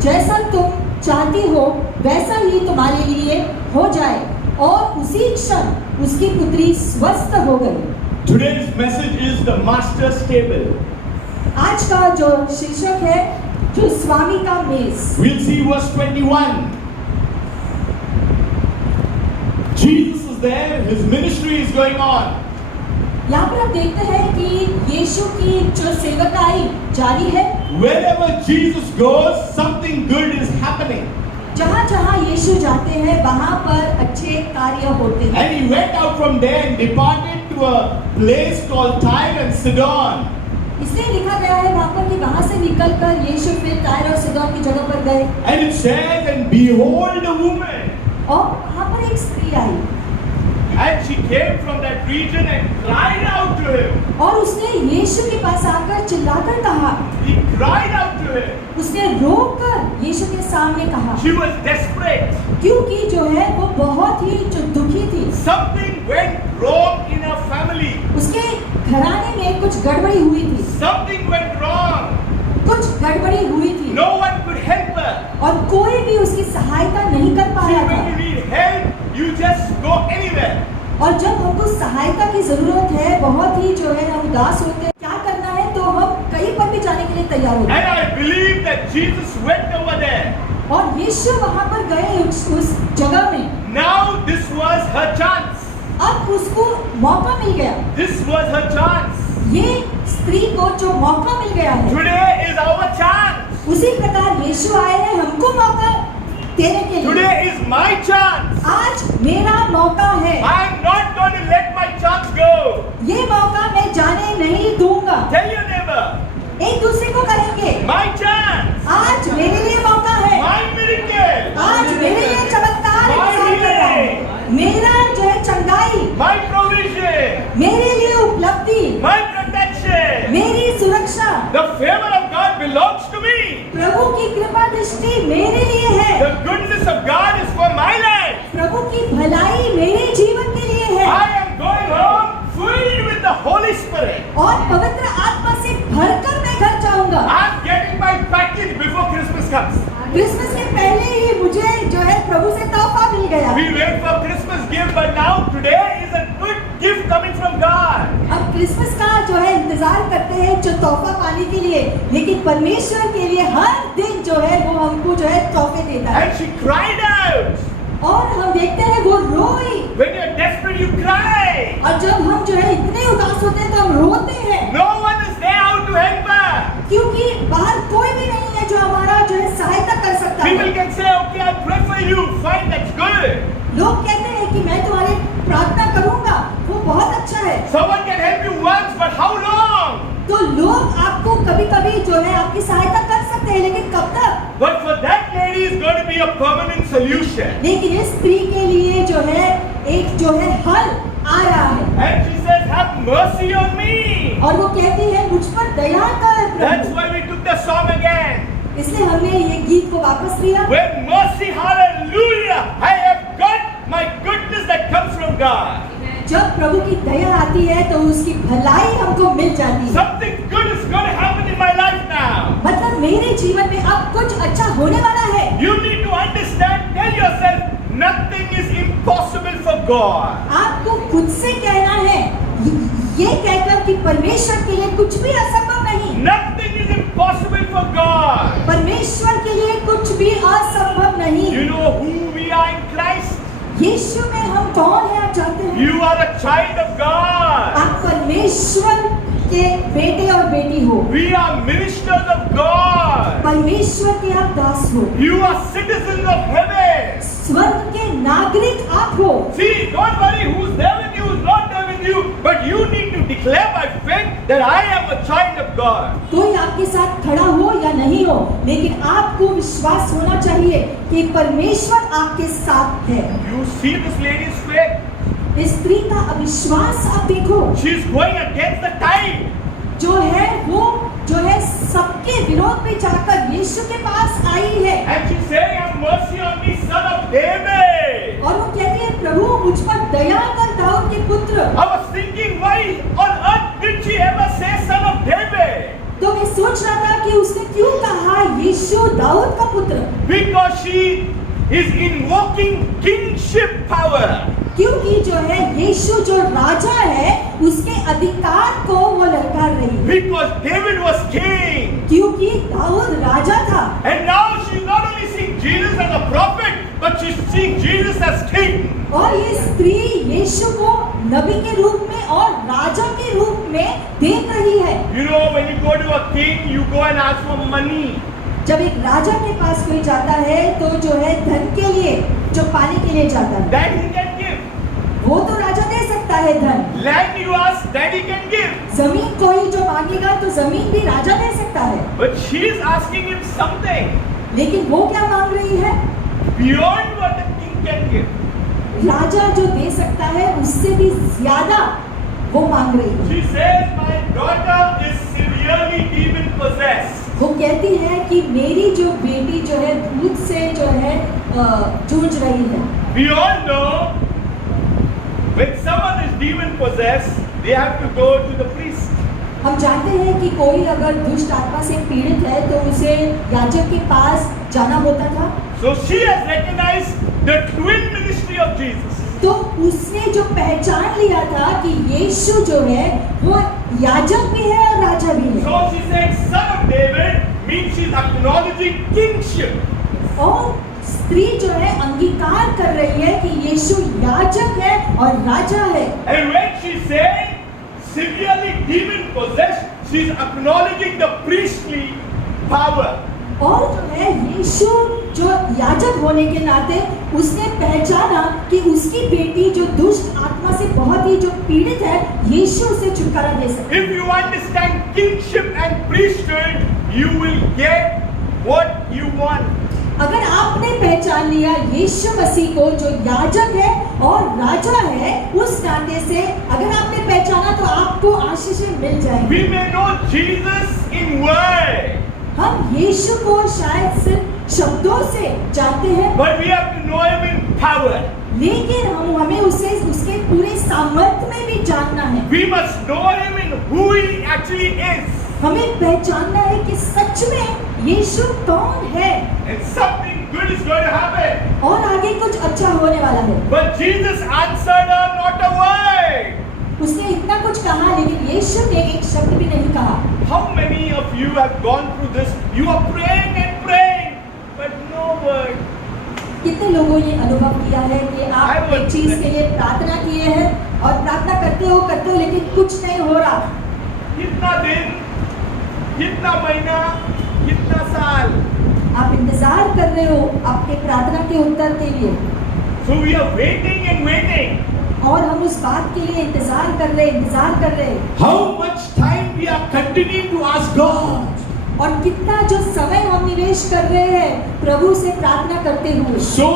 जैसा तुम चाहती हो वैसा ही तुम्हारे लिए हो जाए। और उसी क्षण उसकी पुत्री स्वस्थ हो गई। Today's message is the master's table. आज का जो शीर्षक है, जो स्वामी का मेज। We'll see verse 21. Jesus is there, his ministry is going on. यहाँ पर आप देखते हैं कि यीशु की जो सेवकाई जारी है। Wherever Jesus goes, something good is happening. जहाँ जहाँ यीशु जाते हैं वहाँ पर अच्छे कार्य होते हैं। And he went out from there and departed to a place called Tyre and Sidon. इसलिए लिखा गया है वहाँ पर कि वहाँ से निकलकर यीशु फिर टायर और सिदोन की जगह पर गए। And it says, and behold a woman. और वहाँ पर एक स्त्री आई And she came from that region and cried out to him. और उसने यीशु के पास आकर चिल्लाकर कहा, He cried out to him. उसने रोकर यीशु के सामने कहा। She was desperate. क्योंकि जो है वो बहुत ही जो दुखी थी। Something went wrong in her family. उसके घराने में कुछ गड़बड़ी हुई थी, Something went wrong. कुछ गड़बड़ी हुई थी No one could help her. और कोई भी उसकी सहायता नहीं कर पा See, रहा when you था। need help, you just go anywhere. और जब हमको सहायता की जरूरत है, बहुत ही जो है हम उदास होते हैं, क्या करना है तो हम कहीं पर भी जाने के लिए तैयार होते And I believe that Jesus went over there. हैं। और यीशु वहां पर गए उस जगह में। Now this was her chance. अब उसको मौका मिल गया, This was her chance. ये स्त्री को जो मौका मिल गया है। Today is our chance. उसी प्रकार यीशु आए हैं हमको मौका देने के लिए। Today is my chance. आज मेरा मौका है, I am not going to let my chance go. ये मौका मैं जाने नहीं दूंगा। Tell your neighbor, एक दूसरे को कहेंगे, my chance, आज मेरे लिए मौका है, my miracle, आज मेरे लिए चमत्कार इंतजार कर रहा है, मेरा जो है चंगाई, my provision, मेरे लिए उपलब्धि, my protection. मेरी सुरक्षा, The favor of God belongs to me. प्रभु की कृपा दृष्टि मेरे लिए है, The goodness of God is for my life. प्रभु की भलाई मेरे जीवन के लिए है। I am going home filled with the Holy Spirit. और पवित्र आत्मा से भरकर मैं घर जाऊंगा। I'm getting my package before Christmas comes. Christmas के पहले ही मुझे जो है प्रभु से तोहफा मिल गया। We wait for Christmas gift, but now today is a good gift coming from God. अब क्रिसमस का जो है इंतजार करते हैं जो तोहफा पाने के लिए, लेकिन परमेश्वर के लिए हर दिन जो है वो हमको जो है तोहफे देता है। And she cried out. और हम देखते हैं वो रोई। When you're desperate, you cry. और जब हम जो है इतने उदास होते हैं तो हम रोते हैं, No one is there out to help us. क्योंकि बाहर कोई भी नहीं है जो हमारा जो है सहायता कर सकता People है। can say, okay, I pray for you. Fine, that's good. लोग कहते हैं कि मैं तुम्हारी प्रार्थना करूंगा, वो बहुत अच्छा है। Someone can help you once, but how long? तो लोग आपको कभी कभी जो है आपकी सहायता कर सकते हैं, लेकिन कब तक? But for that lady is going to be a permanent solution. लेकिन इस स्त्री के लिए जो है एक जो है हल आ रहा है। And she says, have mercy on me. और वो कहती है मुझ पर दया कर That's Prabhu. why we took the song again. इसलिए हमने ये गीत को वापस लिया। When mercy, hallelujah, I have got my goodness that comes from God. जब प्रभु की दया आती है तो उसकी भलाई हमको मिल जाती है। Something good is going to happen in my life now. मतलब मेरे जीवन में अब कुछ अच्छा होने वाला है। You need to understand, tell yourself, nothing is impossible for God. आपको खुद से कहना है ये कहकर कि परमेश्वर के लिए कुछ भी असंभव नहीं। Nothing is impossible for God. परमेश्वर के लिए कुछ भी असंभव नहीं। You know who we are in Christ? यीशु में हम कौन है आप जानते हैं? You are a child of God. आप परमेश्वर के बेटे और बेटी हो। We are ministers of God. परमेश्वर के आप दास हो। You are citizens of heaven. स्वर्ग के नागरिक आप हो। See, don't worry who's there with you, who's not there with you, but you need to declare by faith that I am a child of God. कोई आपके साथ खड़ा हो या नहीं हो, लेकिन आपको विश्वास होना चाहिए कि परमेश्वर आपके साथ है। You see this lady's faith? इस स्त्री का अविश्वास आप देखो, She's going against the tide. जो है वो जो है सबके विरोध में जाकर यीशु के पास आई है। And she's saying, have mercy on me, son of David. और वो कहती है प्रभु मुझ पर दया कर दाऊद के पुत्र। I was thinking, why on earth did she ever say son of David? तो मैं सोच रहा था कि उसने क्यों कहा यीशु दाऊद का पुत्र, Because she is invoking kingship power. क्योंकि जो है यीशु जो राजा है उसके अधिकार को वो ललकार रही है। Because David was king. क्योंकि दाऊद राजा था। And now she's not only seeing Jesus as a prophet, but she's seeing Jesus as king. और ये स्त्री यीशु को नबी के रूप में और राजा के रूप में देख रही है। You know, when you go to a king, you go and ask for money. जब एक राजा के पास कोई जाता है तो जो है धन के लिए जो पाने के लिए जाता है, That he can give. वो तो राजा दे सकता है धन। Land you ask, that he can give. जमीन कोई जो मांगेगा तो जमीन भी राजा दे सकता है, But she's asking him something लेकिन वो क्या मांग रही है? beyond what the king can give. राजा जो दे सकता है उससे भी ज्यादा वो मांग रही है। She says, my daughter is severely demon possessed. वो कहती है कि मेरी जो बेटी जो है भूत से जो है जूझ रही है। We all know when someone is demon possessed, they have to go to the priest. हम जानते हैं कि कोई अगर दुष्ट आत्मा से पीड़ित है तो उसे याजक के पास जाना होता था। So she has recognized the twin ministry of Jesus. तो उसने जो पहचान लिया था कि यीशु जो है वो याजक भी है और राजा भी है। So she said, "Son of David," means she's acknowledging kingship. और स्त्री जो है अंगीकार कर रही है कि यीशु याजक है और राजा है। And when she said severely demon possessed, she's acknowledging the priestly power. और जो है यीशु जो याजक होने के नाते उसने पहचाना कि उसकी बेटी जो दुष्ट आत्मा से बहुत ही जो पीड़ित है यीशु उसे छुटकारा दे सकता है। If you understand kingship and priesthood, you will get what you want. अगर आपने पहचान लिया यीशु मसीह को जो याजक है और राजा है, उस नाते से अगर आपने पहचाना तो आपको आशीषें मिल जाएंगी। We may know Jesus in word, हम यीशु को शायद सिर्फ शब्दों से जानते हैं, but we have to know him in power. लेकिन हमें उसे उसके पूरे सामर्थ्य में भी जानना है। We must know him in who he actually is. हमें पहचानना है कि सच में यीशु कौन है And something good is going to happen. और आगे कुछ अच्छा होने वाला है। But Jesus answered her not a word. उसने इतना कुछ कहा लेकिन यीशु ने एक शब्द भी नहीं कहा। How many of you have gone through this? You are praying and praying, but no word. कितने लोगों ने अनुभव किया है कि I आप would एक चीज say- के लिए प्रार्थना किए हैं और प्रार्थना करते हो लेकिन कुछ नहीं हो रहा। कितना दिन, कितना महीना, कितना साल. आप इंतजार कर रहे हो आपके प्रार्थना के उत्तर के लिए So we are waiting and waiting. और हम उस बात के लिए इंतजार कर रहे हैं। How much time we are continuing to ask God? और कितना जो समय हम निवेश कर रहे हैं प्रभु से प्रार्थना करते हुए। So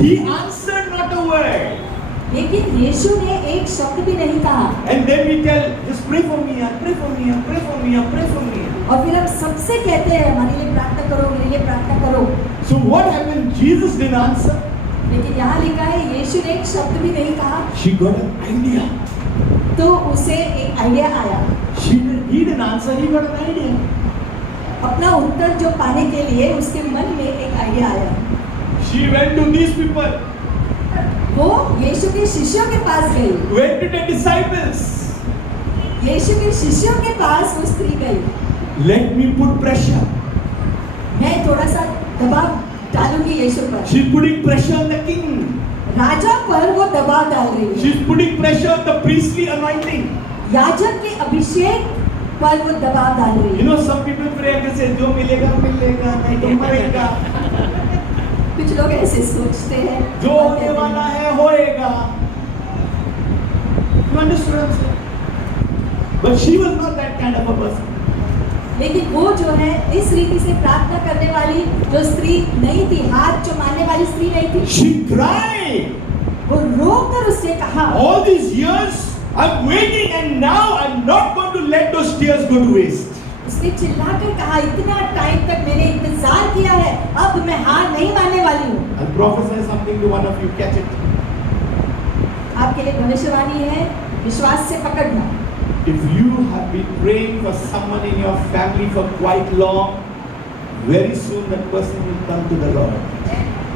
he answered not a word. लेकिन यीशु ने एक शब्द भी नहीं कहा। And then we tell, just pray for me, pray for me, pray for me, pray for me. और फिर हम सबसे कहते हैं हमारे लिए प्रार्थना करो, मेरे लिए प्रार्थना करो। So what happened? Jesus didn't answer. लेकिन यहाँ लिखा है यीशु ने एक शब्द भी नहीं कहा। She got an idea. तो उसे एक आइडिया आया। He didn't answer, he got an idea. अपना उत्तर जो पाने के लिए उसके मन में एक आइडिया आया। She went to these people, वो यीशु के शिष्यों के पास गई। went to the disciples. यीशु के शिष्यों के पास वो स्त्री गई। Let me put pressure. मैं थोड़ा सा दबाव डालूंगी यीशु पर। She's putting pressure on the king. राजा पर वो दबाव डाल रही है। She's putting pressure on the priestly anointing. याजक के अभिषेक पर वो दबाव डाल रही You है। know, some people pray and say, जो मिलेगा मिलेगा, नहीं तो मरेगा. कुछ लोग ऐसे सोचते हैं। जो होने वाला है होएगा. You understand what I'm saying? But she was not that kind of a person. लेकिन वो जो है इस रीति से प्रार्थना करने वाली जो स्त्री नहीं थी, हाथ चुमाने वाली स्त्री नहीं थी। She cried. वो रोकर उससे कहा, All these years I'm waiting and now I'm not going to let those tears go to waste. उसने चिल्लाकर कहा, इतना टाइम तक मैंने इंतजार किया है, अब मैं हार नहीं मानने वाली हूँ। I'll prophesy something to one of you, catch it. आपके लिए भविष्यवाणी है, विश्वास से पकड़ना। If you have been praying for someone in your family for quite long, very soon that person will come to the Lord.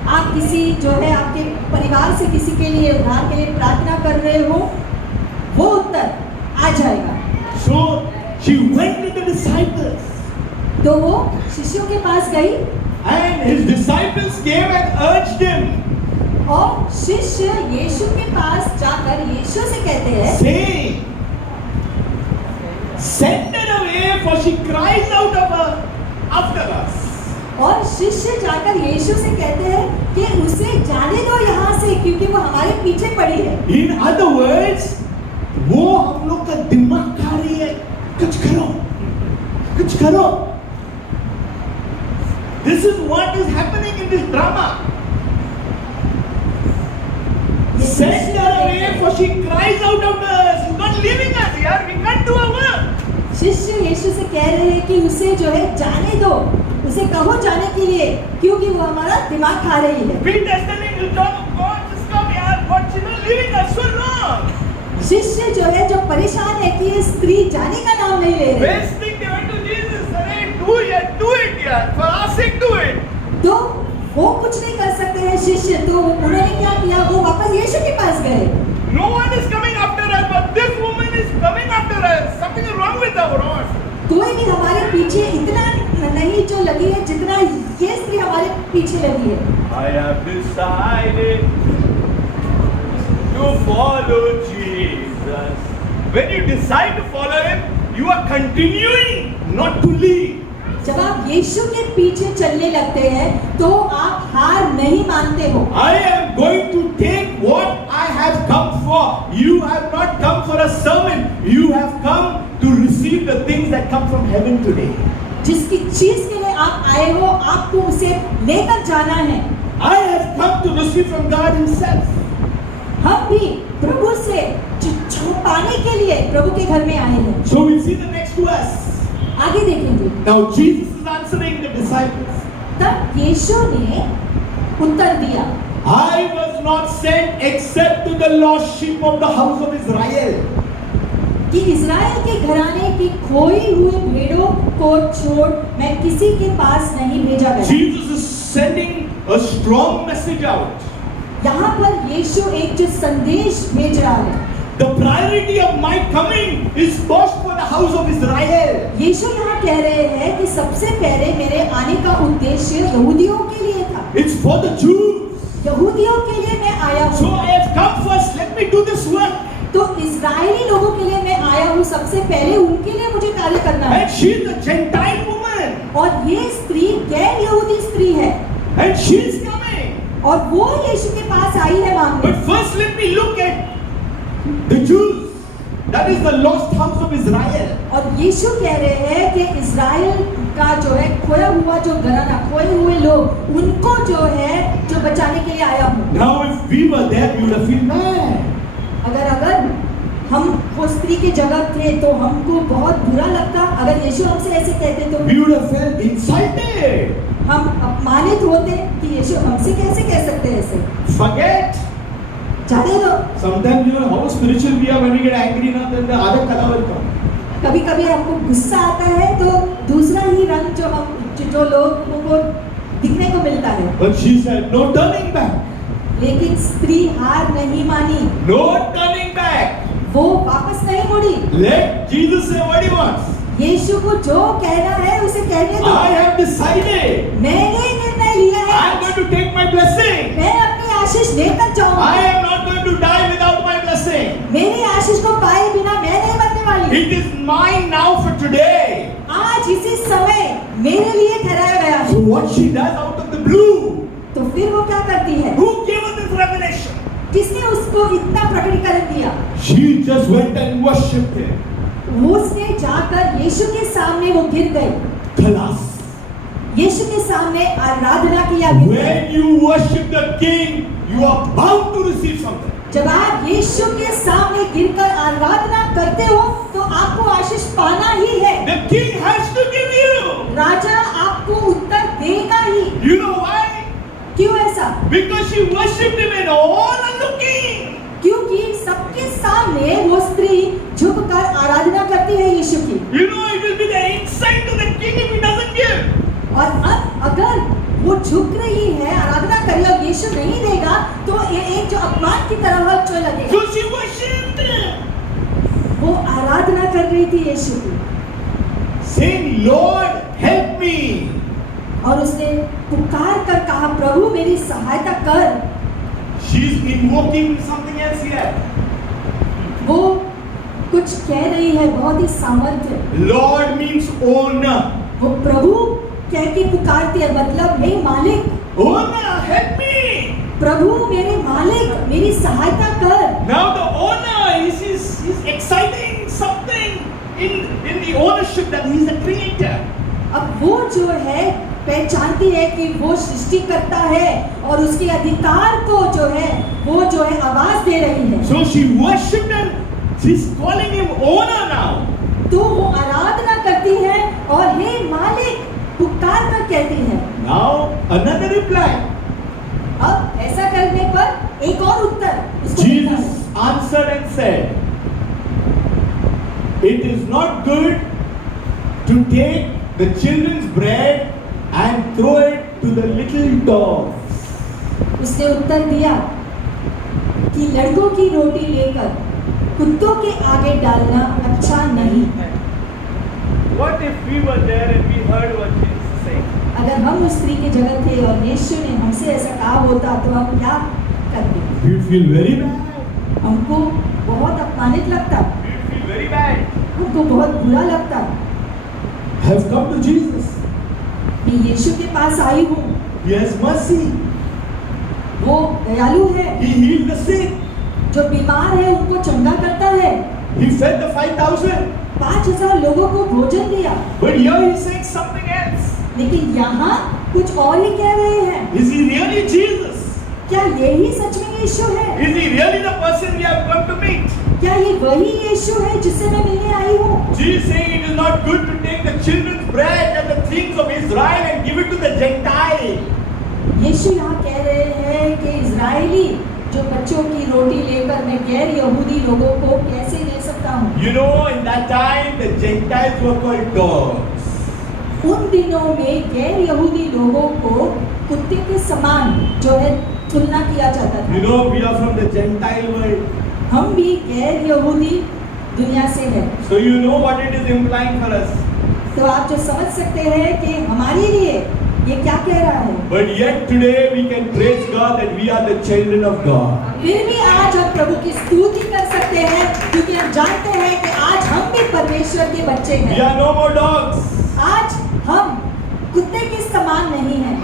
आप किसी जो है आपके परिवार से किसी के लिए उद्धार के लिए प्रार्थना कर रहे हो, वो उत्तर आ जाएगा। So she went to the disciples, तो वो शिष्यों के पास गई and his disciples came and urged him, और शिष्य यीशु के पास जाकर यीशु से कहते हैं, saying, "Send her away, for she cries out after us." और शिष्य जाकर यीशु से कहते हैं कि उसे जाने दो यहाँ से क्योंकि वो हमारे पीछे पड़ी है। In other words, वो हम लोग का दिमाग खा रही है, कुछ करो, कुछ करो. This is what is happening in this drama. Send her away, for she cries out after us. She's not leaving us, yaar. We can't do our work. शिष्य यीशु से कह रहे हैं कि उसे जो है जाने दो, उसे कहो जाने के लिए, क्योंकि वो हमारा दिमाग खा रही है। Peter is telling you, John of God, just come here, but she's not leaving us so long. शिष्य जो है, जो परेशान है कि ये स्त्री जाने का नाम नहीं ले रही, Wasting they went to Jesus, say, do it here, for our sake do it. तो वो कुछ नहीं कर सकते हैं शिष्य, तो उन्होंने क्या किया, वो वापस यीशु के पास गए। No one is coming after us, but this woman is coming after us. Something is wrong with our Lord. कोई भी हमारे पीछे इतना नहीं जो लगी है जितना ये स्त्री हमारे पीछे लगी है। I have decided to follow Jesus. When you decide to follow Him, you are continuing, not to leave. जब आप यीशु के पीछे चलने लगते हैं तो आप हार नहीं मानते हो। I am going to take what I have come for. You have not come for a sermon. You have come to receive the things that come from heaven today. जिसकी चीज के लिए आप आए हो, आपको उसे लेकर जाना है। I have come to receive from God Himself. हम भी प्रभु से जो पाने के लिए प्रभु के घर में आए हैं। So we see the next verse. आगे देखेंगे। Now Jesus is answering the disciples. तब यीशु ने उत्तर दिया, I was not sent except to the lost sheep of the house of Israel. कि इज़राइल के घराने की खोई हुई भेड़ों को छोड़ मैं किसी के पास नहीं भेजा गया। Jesus is sending a strong message out. यहाँ पर यीशु एक जो संदेश भेज रहा है। The priority of my coming is first for the house of Israel. यीशु यहाँ कह रहे हैं कि सबसे पहले मेरे आने का उद्देश्य यहूदियों के लिए था। It's for the Jews. यहूदियों के लिए मैं आया So हूँ। I have come first. Let me do this work. तो इज़राइली लोगों के लिए मैं आया हूँ, सबसे पहले उनके लिए मुझे कार्य करना है। And she is a Gentile woman. और ये स्त्री गैर यहूदी स्त्री है And she is coming. और वो यीशु के पास आई है मांगने। But first let me look at the Jews. That is the lost house of Israel. और यीशु कह रहे हैं कि इज़राइल का जो है खोया हुआ जो घराना, खोए हुए लोग, उनको जो है जो बचाने के लिए आया हूँ। Now if we were there, we would have felt bad. अगर हम वो स्त्री की जगह थे तो हमको बहुत बुरा लगता। अगर यीशु हमसे ऐसे कहते तो We would have felt insulted. हम अपमानित होते कि यीशु हमसे कैसे कह सकते हैं ऐसे। Forget. जाने दो। Sometimes you know how spiritual we are when we get angry now, then the other color will come. कभी कभी हमको गुस्सा आता है तो दूसरा ही रंग जो लोगों को दिखने को मिलता है। But she said, no turning back. लेकिन स्त्री हार नहीं मानी, No turning back. वो वापस नहीं मुड़ी। Let Jesus say what He wants. यीशु को जो कहना है उसे कहने दो। I have decided. मैंने निर्णय लिया I am है, going to take my blessing. मैं अपनी आशीष लेकर I जाऊंगा। am not going to die without my blessing. मेरी आशीष को पाए बिना मैं नहीं मरने वाली। It is mine now for today. आज इसी समय मेरे लिए ठहराया गया So है। what she does out of the blue? तो फिर वो क्या करती है? Who gave her this revelation? किसने उसको इतना प्रकटीकरण दिया? She just went and worshipped Him. वो उसने जाकर यीशु के सामने वो गिर गई। Class. यीशु के सामने आराधना किया गिर गई। When you worship the King, you are bound to receive something. जब आप यीशु के सामने गिरकर आराधना करते हो तो आपको आशीष पाना ही है। The King has to give you. राजा आपको उत्तर देगा ही। You know why? क्यों ऐसा? Because she worshipped Him and all are looking. क्योंकि सबके सामने वो स्त्री झुककर आराधना करती है यीशु की। You know it will be the insight to the King if He doesn't give. और अब अगर वो झुक रही है, आराधना कर रही है और यीशु नहीं देगा तो ये एक जो अपमान की तरह जो लगेगा। So she worshipped Him. वो आराधना कर रही थी यीशु की Saying, Lord, help me. और उसने पुकार कर कहा, प्रभु मेरी सहायता कर। She's invoking something else here. वो कुछ कह रही है बहुत ही सामर्थ्य। Lord means owner. वो प्रभु कह के पुकारती है, मतलब हे मालिक, Owner, help me. प्रभु मेरे मालिक मेरी सहायता कर। Now the owner is exciting something in the ownership that He's the creator. अब वो जो है पहचानती है कि वो सृष्टि करता है और उसके अधिकार को जो है आवाज दे रही है। So she worshipped Him. She's calling Him owner now. तो वो आराधना करती है और हे मालिक पुकार कर कहती है। Now another reply. अब ऐसा करने पर एक और उत्तर उसको मिलता है। Jesus answered and said, "It is not good to take the children's bread and throw it to the little dogs." उसने उत्तर दिया कि लड़कों की रोटी लेकर कुत्तों के आगे डालना अच्छा नहीं है। What if we were there and we heard what Jesus said? अगर हम उस स्त्री की जगह थे और यीशु ने हमसे ऐसा कहा होता तो हम क्या करते? We feel very bad. हमको बहुत अपमानित लगता, We feel very bad. हमको बहुत बुरा लगता। Have come to Jesus. मैं यीशु के पास आई हूँ, He has mercy. वो दयालु है, He healed the sick. जो बीमार है उनको चंगा करता है, He fed the 5,000. 5,000 लोगों को भोजन दिया। But here he is saying something else. लेकिन यहाँ कुछ और ही कह रहे हैं। Is he really Jesus? क्या यही सच में यीशु है? Is he really the person we have come to meet? क्या ये वही यीशु है जिससे मैं मिलने आई हूँ? Jesus saying it is not good to take the children's bread and the things of Israel and give it to the Gentile. यीशु यहाँ कह रहे हैं कि इजरायली जो बच्चों की रोटी लेकर मैं गैर यहूदी लोगों को कैसे दे सकता हूँ? You know, in that time the Gentiles were called dogs. उन दिनों में गैर यहूदी लोगों को कुत्ते के समान जो है तुलना किया जाता You था। know, we are from the Gentile world. हम भी गैर यहूदी दुनिया से हैं। So you know what it is implying for us. तो आप जो समझ सकते हैं कि हमारे लिए ये क्या कह रहा है। But yet today we can praise God that we are the children of God. फिर भी आज हम प्रभु की स्तुति कर सकते हैं क्योंकि हम जानते हैं कि आज हम भी परमेश्वर के बच्चे We हैं। are no more dogs. आज हम कुत्ते के समान नहीं हैं।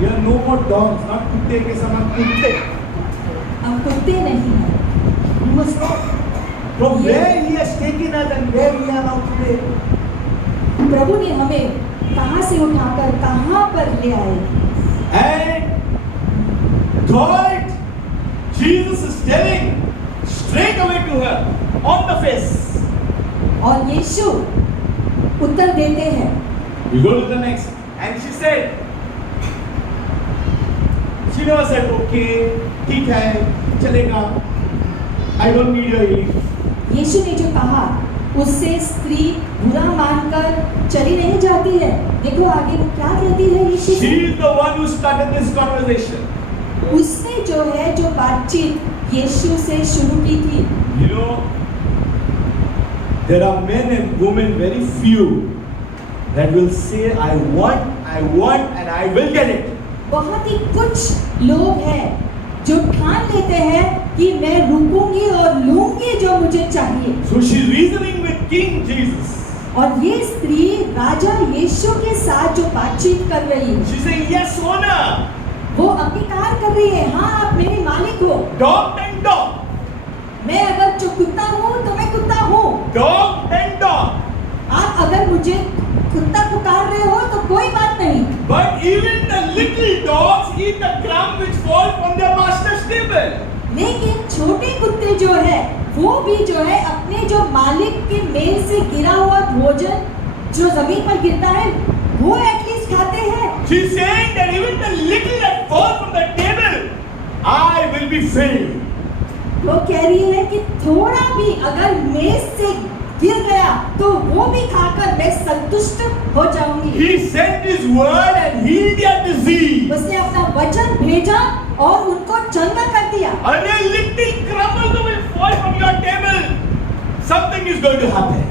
We are no more dogs, not कुत्ते के समान कुत्ते. हम कुत्ते नहीं हैं। We must know from where He has taken us and where we are now today. प्रभु ने हमें कहाँ से उठाकर कहाँ पर ले आए। And God, Jesus is telling straight away to her on the face. और यीशु उत्तर देते हैं। We go to the next. And she said, she never said, okay, ठीक है, चलेगा. I don't need your healing. यीशु ने जो कहा उससे स्त्री बुरा मानकर चली नहीं जाती है। देखो आगे वो क्या कहती है यीशु She से। is the one who started this conversation. उसने जो है जो बातचीत यीशु से शुरू की थी। You know, there are men and women, very few, that will say, I want, and I will get it. बहुत ही कुछ लोग हैं जो ठान लेते हैं कि मैं रुकूंगी और लूंगी जो मुझे चाहिए। So she's reasoning with King Jesus. और ये स्त्री राजा यीशु के साथ जो बातचीत कर रही है, She's saying, yes, owner, वो अंगीकार कर रही है, हाँ आप मेरे मालिक हो। dog and dog, मैं अगर जो कुत्ता हूँ तो मैं कुत्ता हूँ। dog and dog. आप अगर मुझे कुत्ता पुकार रहे हो तो कोई बात नहीं। But even the little dogs eat the crumb which fall from their master's table. लेकिन छोटे कुत्ते जो है वो भी जो है अपने जो मालिक के मेज से गिरा हुआ भोजन जो जमीन पर गिरता है वो एटलीस्ट खाते हैं। She's saying that even the little that fall from the table, I will be filled. वो कह रही है कि थोड़ा भी अगर मेज से गिर गया तो वो भी खाकर मैं संतुष्ट हो जाऊंगी। He sent His word and healed their disease. उसने अपना वचन भेजा और उनको चंगा कर दिया। And a little crumble will fall from your table. Something is going to happen.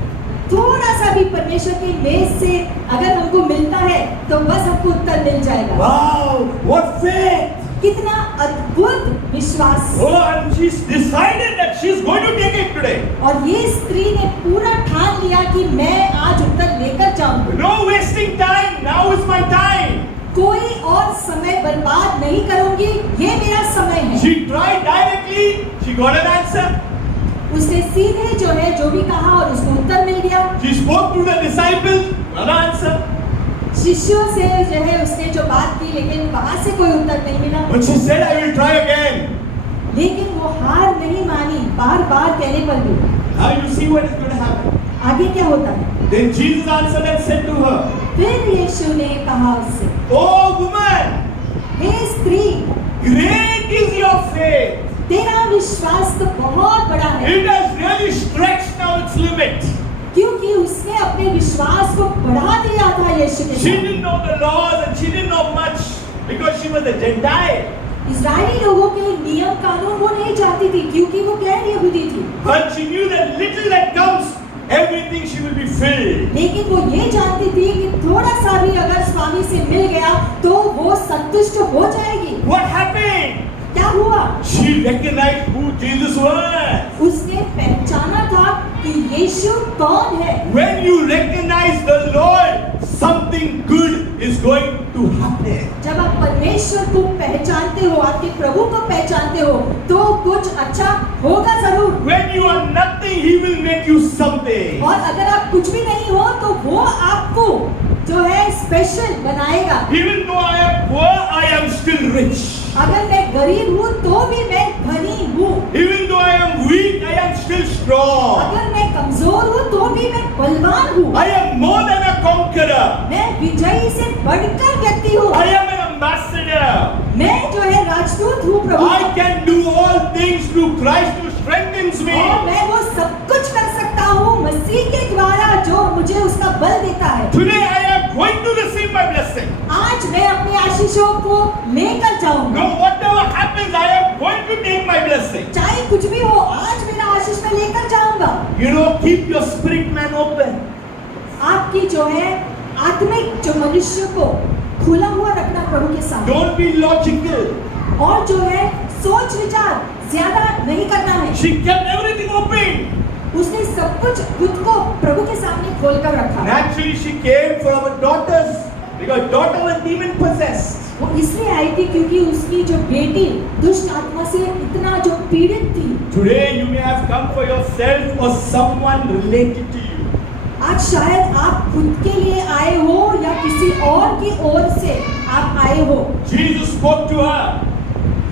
थोड़ा सा भी परमेश्वर की मेज से अगर हमको मिलता है तो बस हमको उत्तर मिल जाएगा। Wow, what faith! कितना अद्भुत विश्वास। Oh, and she's decided that she's going to take it today. और ये स्त्री ने पूरा ठान लिया कि मैं आज उत्तर लेकर जाऊंगी। No wasting time. Now is my time. कोई और समय बर्बाद नहीं करूंगी, ये मेरा समय है। She tried directly. She got an answer. उसने सीधे जो है जो भी कहा और उसको उत्तर मिल गया। She spoke to the disciples. Got an answer. शिष्यों से जो है उसने जो बात की लेकिन वहां से कोई उत्तर नहीं मिला। But she said, I will try again. लेकिन वो हार नहीं मानी, बार बार कहने पर भी। Now you see what is going to happen. आगे क्या होता है? Then Jesus answered and said to her, फिर यीशु ने कहा उससे, "O woman, हे स्त्री, great is your faith. तेरा विश्वास तो बहुत बड़ा है। It has really stretched now its limit." क्योंकि उसने अपने विश्वास को बढ़ा दिया था यीशु के She साथ। didn't know the laws and she didn't know much because she was a Gentile. Israeli लोगों के नियम कानून वो नहीं जानती थी क्योंकि वो गैर यहूदी थी। But she knew that little that comes, everything she will be filled. लेकिन वो ये जानती थी कि थोड़ा सा भी अगर स्वामी से मिल गया तो वो संतुष्ट हो जाएगी। What happened? क्या हुआ? She recognized who Jesus was. उसने पहचाना था कि यीशु कौन है। When you recognize the Lord, something good is going to happen. जब आप परमेश्वर को पहचानते हो, आपके प्रभु को पहचानते हो, तो कुछ अच्छा होगा जरूर। When you are nothing, He will make you something. और अगर आप कुछ भी नहीं हो तो वो आपको जो है स्पेशल बनाएगा। Even though I am poor, I am still rich. अगर मैं गरीब हूँ तो भी मैं धनी हूँ। Even though I am weak, I am still strong. अगर मैं कमजोर हूँ तो भी मैं बलवान हूँ। I am more than a conqueror. मैं विजयी से बढ़कर व्यक्ति हूँ। I am an ambassador. मैं जो है राजदूत हूँ प्रभु। I can do all things through Christ who strengthens me. और मैं वो सब कुछ कर सकता हूँ मसीह के द्वारा जो मुझे उसका बल देता है। Today I am going to receive my blessing. आज मैं अपनी आशीषों को लेकर जाऊंगा। No, whatever happens, I am going to take my blessing. चाहे कुछ भी हो, आज मेरा आशीष मैं लेकर जाऊंगा। You know, keep your spirit man open. आपकी जो है आत्मिक जो मनुष्य को खुला हुआ रखना प्रभु के सामने। Don't be logical. और जो है सोच विचार ज्यादा नहीं करना है। She kept everything open. उसने सब कुछ खुद को प्रभु के सामने खोलकर रखा। Naturally, she came from her daughters because daughter was demon possessed. वो इसलिए आई थी क्योंकि उसकी जो बेटी दुष्ट आत्मा से इतना जो पीड़ित थी। Today you may have come for yourself or someone related to you. आज शायद आप खुद के लिए आए हो या किसी और की ओर से आप आए हो। Jesus spoke to her.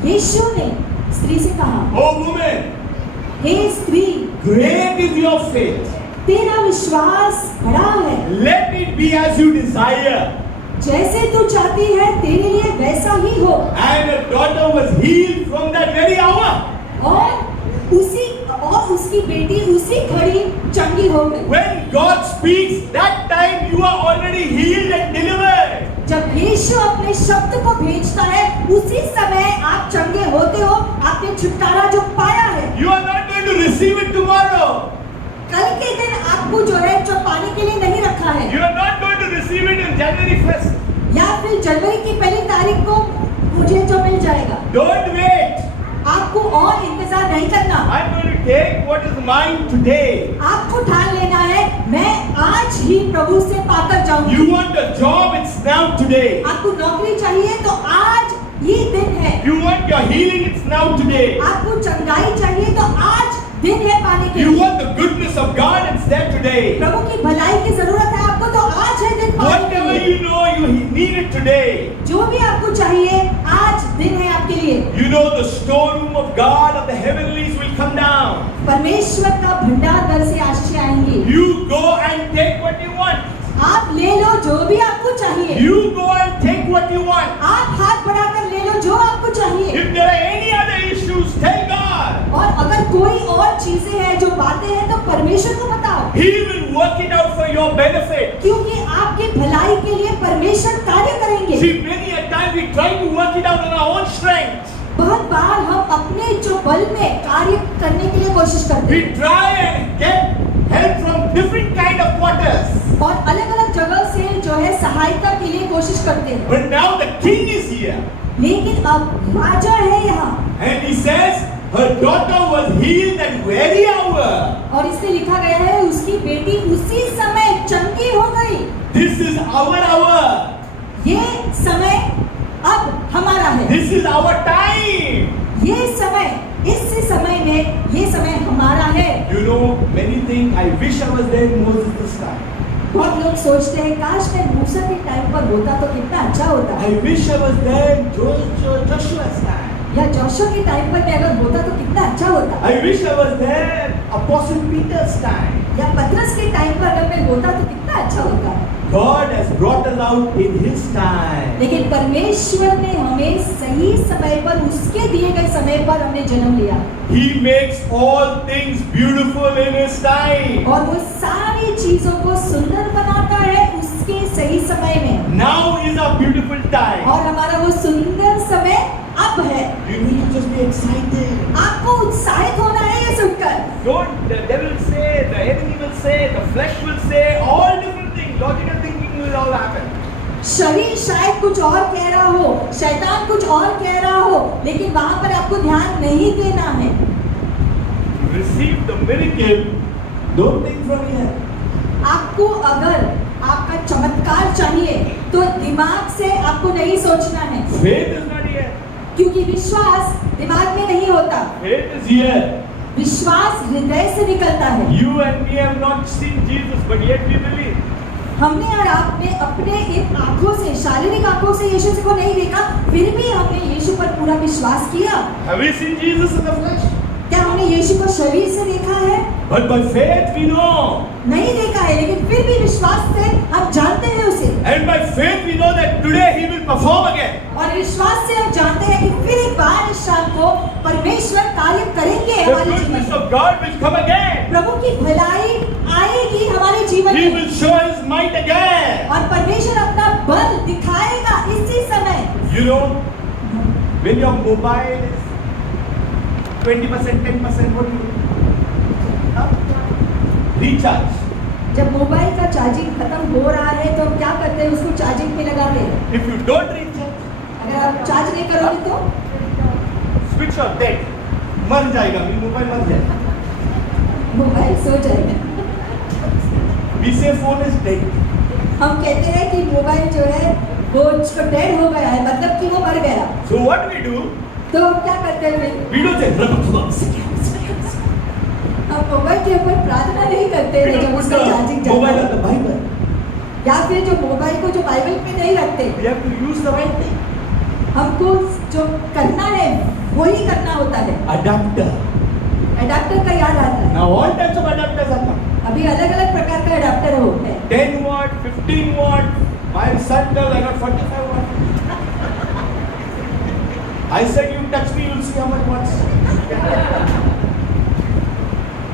यीशु ने स्त्री से कहा, Oh woman, हे स्त्री, great is your faith. तेरा विश्वास बड़ा है। Let it be as you desire. जैसे तू चाहती है तेरे लिए वैसा ही हो। And her daughter was healed from that very hour. और उसकी बेटी उसी घड़ी चंगी हो गई। When God speaks, that time you are already healed and delivered. जब यीशु अपने शब्द को भेजता है उसी समय आप चंगे होते हो। आपने छुटकारा जो पाया है। You are not going to receive it tomorrow. कल के दिन आपको जो है जो पाने के लिए नहीं रखा है। You are not going to receive it in January 1st. या फिर जनवरी की पहली तारीख को मुझे जो मिल जाएगा। Don't wait. आपको और इंतजार नहीं करना। I'm going to take what is mine today. आपको ठान लेना है मैं आज ही प्रभु से पाकर जाऊंगी। You want a job, it's now today. आपको नौकरी चाहिए तो आज ये दिन है। You want your healing, it's now today. आपको चंगाई चाहिए तो आज दिन है पाने के You लिए। want the goodness of God, it's there today. प्रभु की भलाई की जरूरत है आपको तो आज है दिन पाने के Whatever लिए। you know, you need it today. जो भी आपको चाहिए आज दिन है आपके लिए। You know the storeroom of God of the heavenlies will come down. परमेश्वर का भंडार घर से आशीष आएंगी। You go and take what you want. आप ले लो जो भी आपको चाहिए। You go and take what you want. आप हाथ बढ़ाकर ले लो जो आपको चाहिए। If there are any other issues, tell God. और अगर कोई और चीजें हैं जो बातें हैं तो परमेश्वर को बताओ। He will work it out for your benefit. क्योंकि आपकी भलाई के लिए परमेश्वर कार्य करेंगे। See, many a time we try to work it out on our own strength. बहुत बार हम अपने जो बल में कार्य करने के लिए कोशिश करते We हैं try and get help from different kind of quarters. और अलग-अलग जगह से जो है सहायता के लिए कोशिश करते हैं। But now the king is here. लेकिन अब राजा है यहाँ And he says her daughter was healed that very hour. और इसमें लिखा गया है उसकी बेटी उसी समय चंगी हो गई। This is our hour. ये समय अब हमारा है। This is our time. ये समय इस समय में ये समय हमारा है। You know, many think I wish I was there in Moses' time. बहुत लोग सोचते हैं काश मैं मूसा के टाइम पर होता तो कितना अच्छा होता। I wish I was there in Joshua's time. या जोशुआ के टाइम पर मैं अगर होता तो कितना अच्छा होता। I wish I was there Apostle Peter's time. या पतरस के टाइम पर अगर मैं होता तो कितना अच्छा होता। God has brought us out in His time. लेकिन परमेश्वर ने हमें सही समय पर, उसके दिए गए समय पर हमने जन्म लिया, He makes all things beautiful in His time. और वो सारी चीजों को सुंदर बनाता है उसके सही समय में। Now is a beautiful time. और हमारा वो सुंदर समय अब है। You need to just be excited. आपको उत्साहित होना है ये सुनकर। Don't, the devil say, the enemy will say, the flesh will say, all different things. Logical thinking will all happen. शरीर शायद कुछ और कह रहा हो, शैतान कुछ और कह रहा हो, लेकिन वहां पर आपको ध्यान नहीं देना है। To receive the miracle, don't think from here. आपको अगर आपका चमत्कार चाहिए तो दिमाग से आपको नहीं सोचना है, Faith is not here. क्योंकि विश्वास दिमाग में नहीं होता, Faith is here. विश्वास हृदय से निकलता है। You and me have not seen Jesus, but yet we believe. हमने और आपने अपने इन आंखों से, शारीरिक आंखों से यीशु को नहीं देखा, फिर भी हमने यीशु पर पूरा विश्वास किया। Have we seen Jesus in the flesh? क्या हमने यीशु को शरीर से देखा है? But by faith we know. नहीं देखा है, लेकिन फिर भी विश्वास से हम जानते हैं उसे। And by faith we know that today He will perform again. और विश्वास से हम जानते हैं कि फिर एक बार इस शाम को परमेश्वर कार्य करेंगे The हमारे जीवन goodness में। of God will come again. प्रभु की भलाई आएगी हमारे जीवन He में, will show His might again. और परमेश्वर अपना बल दिखाएगा इसी समय। You know, when your mobile is 20%, 10%, what do you do? Huh? Recharge. जब मोबाइल का चार्जिंग खत्म हो रहा है तो हम क्या करते हैं, उसको चार्जिंग पे लगाते हैं। If you don't recharge, अगर आप चार्ज नहीं करोगे तो switch off, dead. मर जाएगा, मेरी मोबाइल मर जाएगा. मोबाइल सो जाएगा। We say phone is dead. हम कहते हैं कि मोबाइल जो है वो डेड हो गया है, मतलब कि वो मर गया। So what we do? तो हम क्या करते हैं फिर? We don't say, हम मोबाइल के ऊपर प्रार्थना नहीं करते we हैं जब don't put उसका चार्जिंग the mobile जाता on the Bible. है, या फिर जो मोबाइल को जो बाइबल पे नहीं रखते। We have to use the right thing. हमको जो करना है वही करना होता है। Adapter. अडाप्टर का याद आता है। Now all types of adapters are come. अभी अलग अलग प्रकार का अडाप्टर होता है। 10 watt, 15 watt. My son tells I got 45 watt. I said you touch me, you'll see how much watts.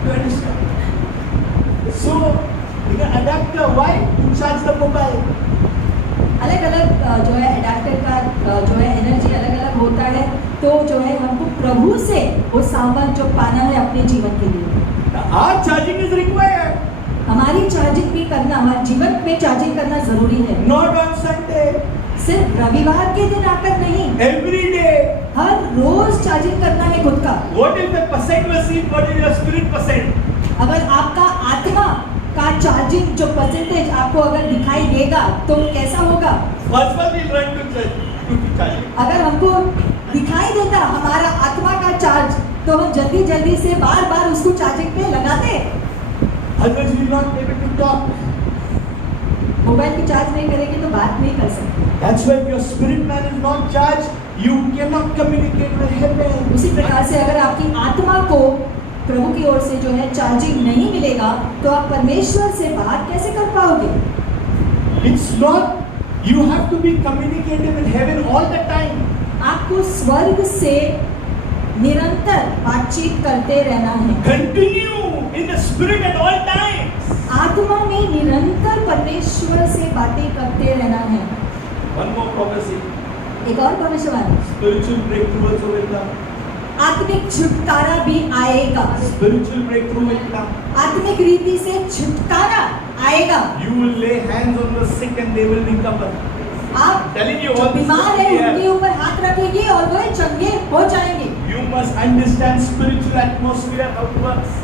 You understand? So, you can adapter. Why? To charge the mobile. अलग अलग जो है अडाप्टर का जो है energy अलग अलग होता है, तो जो है हमको प्रभु से वो सामान जो पाना है अपने जीवन के लिए। Now, our charging is required. हमारी चार्जिंग भी करना, हमारे जीवन में चार्जिंग करना जरूरी है। Not on Sunday. सिर्फ रविवार के दिन आकर नहीं, Every day. हर रोज चार्जिंग करना है खुद का। What if the percent was seen? What is your spirit percent? अगर आपका आत्मा का चार्जिंग जो परसेंटेज आपको अगर दिखाई देगा तो कैसा होगा? First we'll run to church to be charging. अगर हमको दिखाई देता हमारा आत्मा का चार्ज, तो हम जल्दी जल्दी से बार बार उसको चार्जिंग पे लगाते। Otherwise we will not be able to talk. Mobile की चार्ज नहीं करेंगे तो बात नहीं कर सकते। That's why if your spirit man is not charged, you cannot communicate with heaven. उसी प्रकार से अगर आपकी आत्मा को प्रभु की ओर से जो है चार्जिंग नहीं मिलेगा तो आप परमेश्वर से बात कैसे कर पाओगे? It's not, you have to be communicating with heaven all the time. आपको स्वर्ग से निरंतर बातचीत करते रहना है। Continue in the spirit at all times. आत्मा में निरंतर परमेश्वर से बातें करते रहना है। One more prophecy. एक और भविष्यवाणी, Spiritual breakthrough also will come. आत्मिक छुटकारा भी आएगा। Spiritual breakthrough will come. आत्मिक रीति से छुटकारा आएगा। You will lay hands on the sick and they will recover. आप Telling you जो all this बीमार है is उनके clear. ऊपर हाथ रखेंगे और वह चंगे हो जाएंगे। You must understand spiritual atmosphere how it works.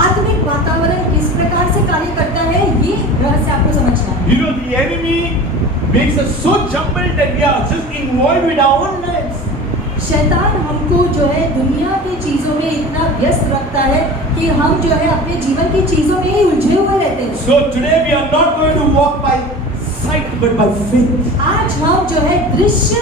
आत्मिक वातावरण किस प्रकार से कार्य करता है, ये रहस्य आपको समझना है। You know the enemy makes us so jumbled that we are just involved with our own lives. शैतान हमको जो है दुनिया की चीजों में इतना व्यस्त रखता है कि हम जो है अपने जीवन की चीजों में ही उलझे हुए रहते हैं। So today we are not going to walk by sight but by faith. आज हम जो है दृश्य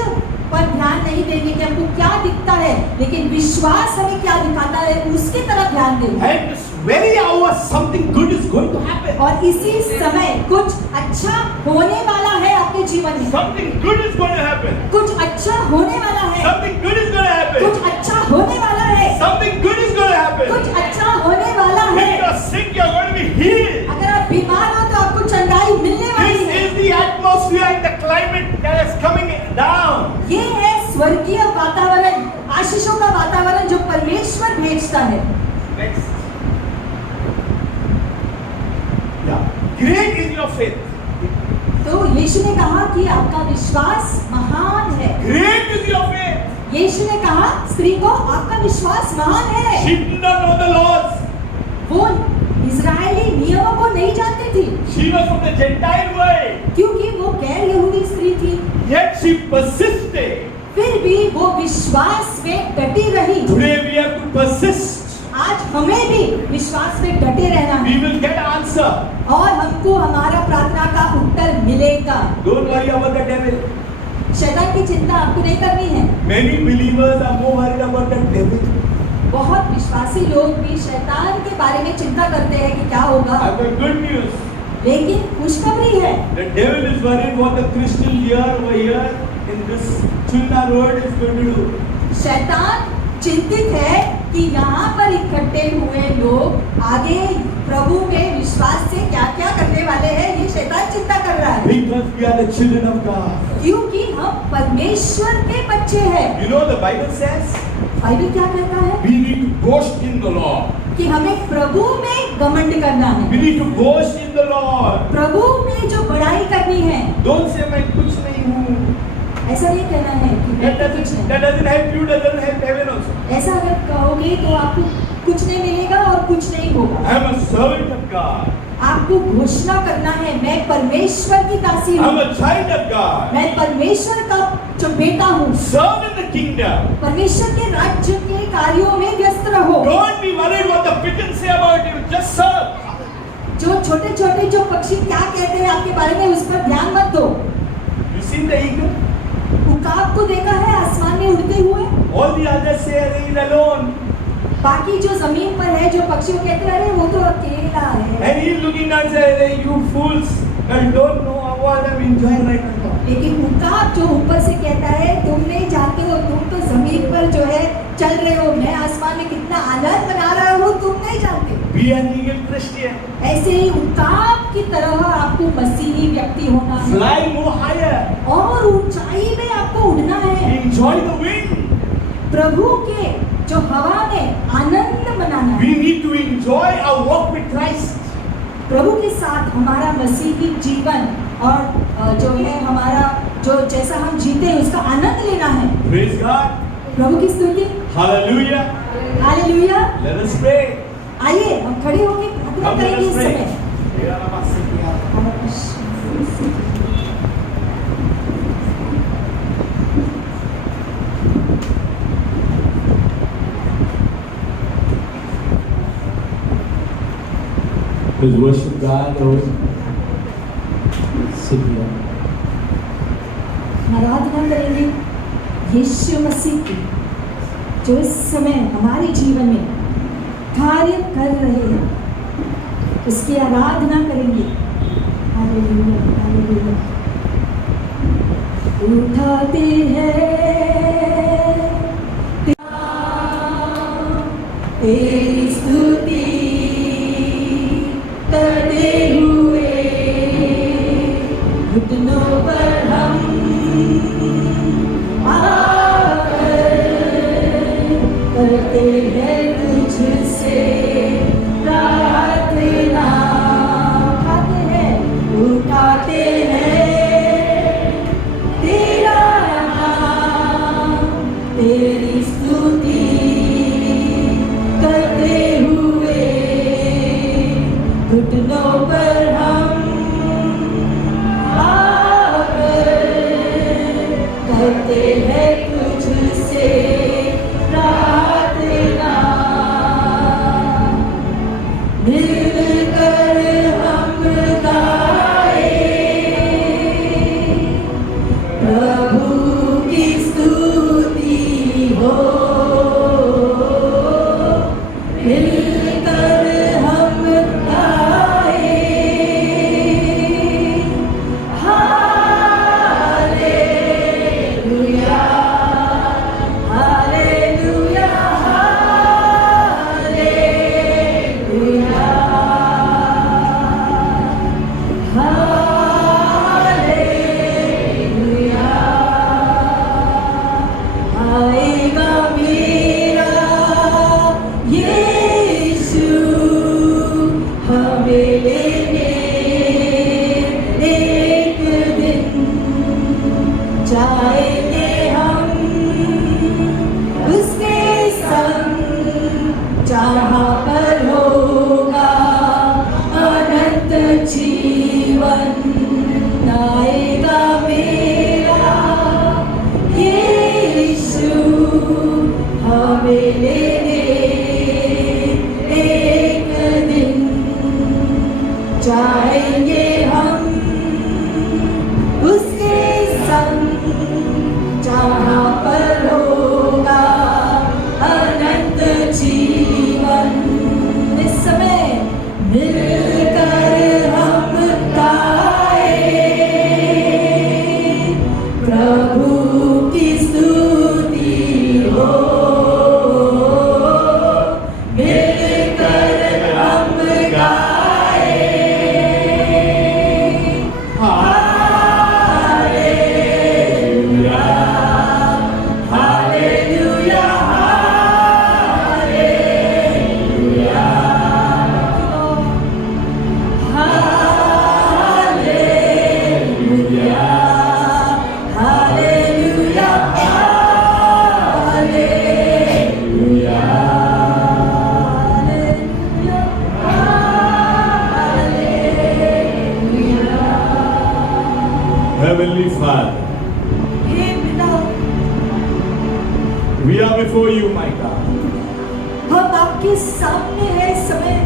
पर ध्यान नहीं देंगे कि हमको क्या दिखता है, लेकिन विश्वास हमें क्या दिखाता है उसकी तरफ ध्यान देंगे। And very hour something good is going to happen. और इसी समय कुछ अच्छा होने वाला है आपके जीवन में। Something good is going to happen. कुछ अच्छा होने वाला है। Something good is going to happen. कुछ अच्छा होने वाला है। Something good is going to happen. कुछ अच्छा होने वाला है। If you are sick, you are going to be healed. अगर आप बीमार हो तो आपको चंगाई मिलने वाली This है। is the atmosphere and the climate that is coming down. ये है स्वर्गीय वातावरण, आशीषों का वातावरण जो परमेश्वर भेजता है। Next. Yeah. Great is your faith. तो यीशु ने कहा कि आपका विश्वास महान है। Great is your faith. यीशु ने कहा स्त्री को आपका विश्वास महान है। She did not know the laws. वो इजरायली नियमों को नहीं जानती थी She was from the Gentile world. क्योंकि वो गैर यहूदी स्त्री थी। Yet she persisted. फिर भी वो विश्वास में डटी रही। Today we have to persist. आज हमें भी विश्वास में डटे रहना है We will get answer. और हमको हमारा प्रार्थना का उत्तर मिलेगा। Don't worry about the devil. शैतान की चिंता आपको नहीं करनी है। Many believers are more worried about the devil. बहुत विश्वासी लोग भी शैतान के बारे में चिंता करते हैं कि क्या होगा। I've got good news. लेकिन खुशखबरी है, The devil is worried what the Christian here over here in this Chunna road is going to do. शैतान चिंतित है कि यहाँ पर इकट्ठे हुए लोग आगे प्रभु में विश्वास से क्या क्या करने वाले हैं, ये शैतान चिंता कर रहा है। Because we are the children of God. क्योंकि हम परमेश्वर के बच्चे हैं। You know the Bible says Bible क्या कहता है we need to boast in the Lord. कि हमें प्रभु में घमंड करना है। We need to boast in the Lord. प्रभु में जो बड़ाई करनी है। Don't say मैं कुछ नहीं हूँ. ऐसा नहीं कहना है कि मैं That कुछ doesn't नहीं। help you, doesn't help heaven also. ऐसा अगर कहोगे तो आपको कुछ नहीं मिलेगा और कुछ नहीं होगा। I am a servant of God. आपको घोषणा करना है मैं परमेश्वर की दासी I am हूँ, a child of God. मैं परमेश्वर का जो बेटा हूँ। Serve in the kingdom. परमेश्वर के राज्य के कार्यों में व्यस्त रहो। Don't be worried what the pigeons say about you. Just serve. जो छोटे छोटे जो पक्षी क्या कहते हैं आपके बारे में उस पर ध्यान मत दो। You seen the eagle? उकाब को देखा है आसमान में उड़ते हुए। All the others say he is alone. बाकी जो जमीन पर है जो पक्षी वो कहते हैं अरे वो तो अकेला है। And he is looking and saying, you fools, you don't know what I am enjoying right now. लेकिन उकाब जो ऊपर से कहता है तुम नहीं जानते हो, तुम तो जमीन पर जो है चल रहे हो, मैं आसमान में कितना आनंद मना रहा हूँ तुम नहीं जानते। Be an eagle Christian. ऐसे ही उकाब की तरह आपको मसीही व्यक्ति होना है Fly more higher. और ऊंचाई में आपको उड़ना है। Enjoy the wind. प्रभु के जो हवा में आनंद मनाना है। We need to enjoy our walk with Christ. प्रभु के साथ हमारा मसीही जीवन और जो है हमारा जो जैसा हम जीते हैं उसका आनंद लेना है। Praise God. प्रभु की स्तुति। Hallelujah. Hallelujah. Let us pray. आइए हम खड़े होकर प्रार्थना Come, let करेंगे us इस pray. समय। Let's worship God, Lord. Sit here. आराधना करेंगे यीशु मसीह की जो इस समय हमारे जीवन में कार्य कर रहे हैं, उसकी आराधना करेंगे। Hallelujah, hallelujah. उठाते हैं तेरी स्तुति करते हुए घुटनों पर हम करते हैं तुझसे प्रार्थना। उठाते हैं, उठाते हैं तेरा नाम, तेरी स्तुति करते हुए घुटनों पर हम करते हैं तुझसे प्रार्थना। मिलकर हम गाए प्रभु की स्तुति हो, मिलकर जहाँ पर होगा अनंत जीवन आएगा मेरा यीशु हमें लेने एक दिन जाएंगे हम उसके संग जहाँ पर होगा अनंत जीवन। इस समय मिलकर हम गाए प्रभु की स्तुति हो, मिलकर हम गाए hallelujah hallelujah hallelujah hallelujah hallelujah hallelujah Heavenly Father, हे पिता, we are before you, my God. हम आपके सामने हैं इस समय।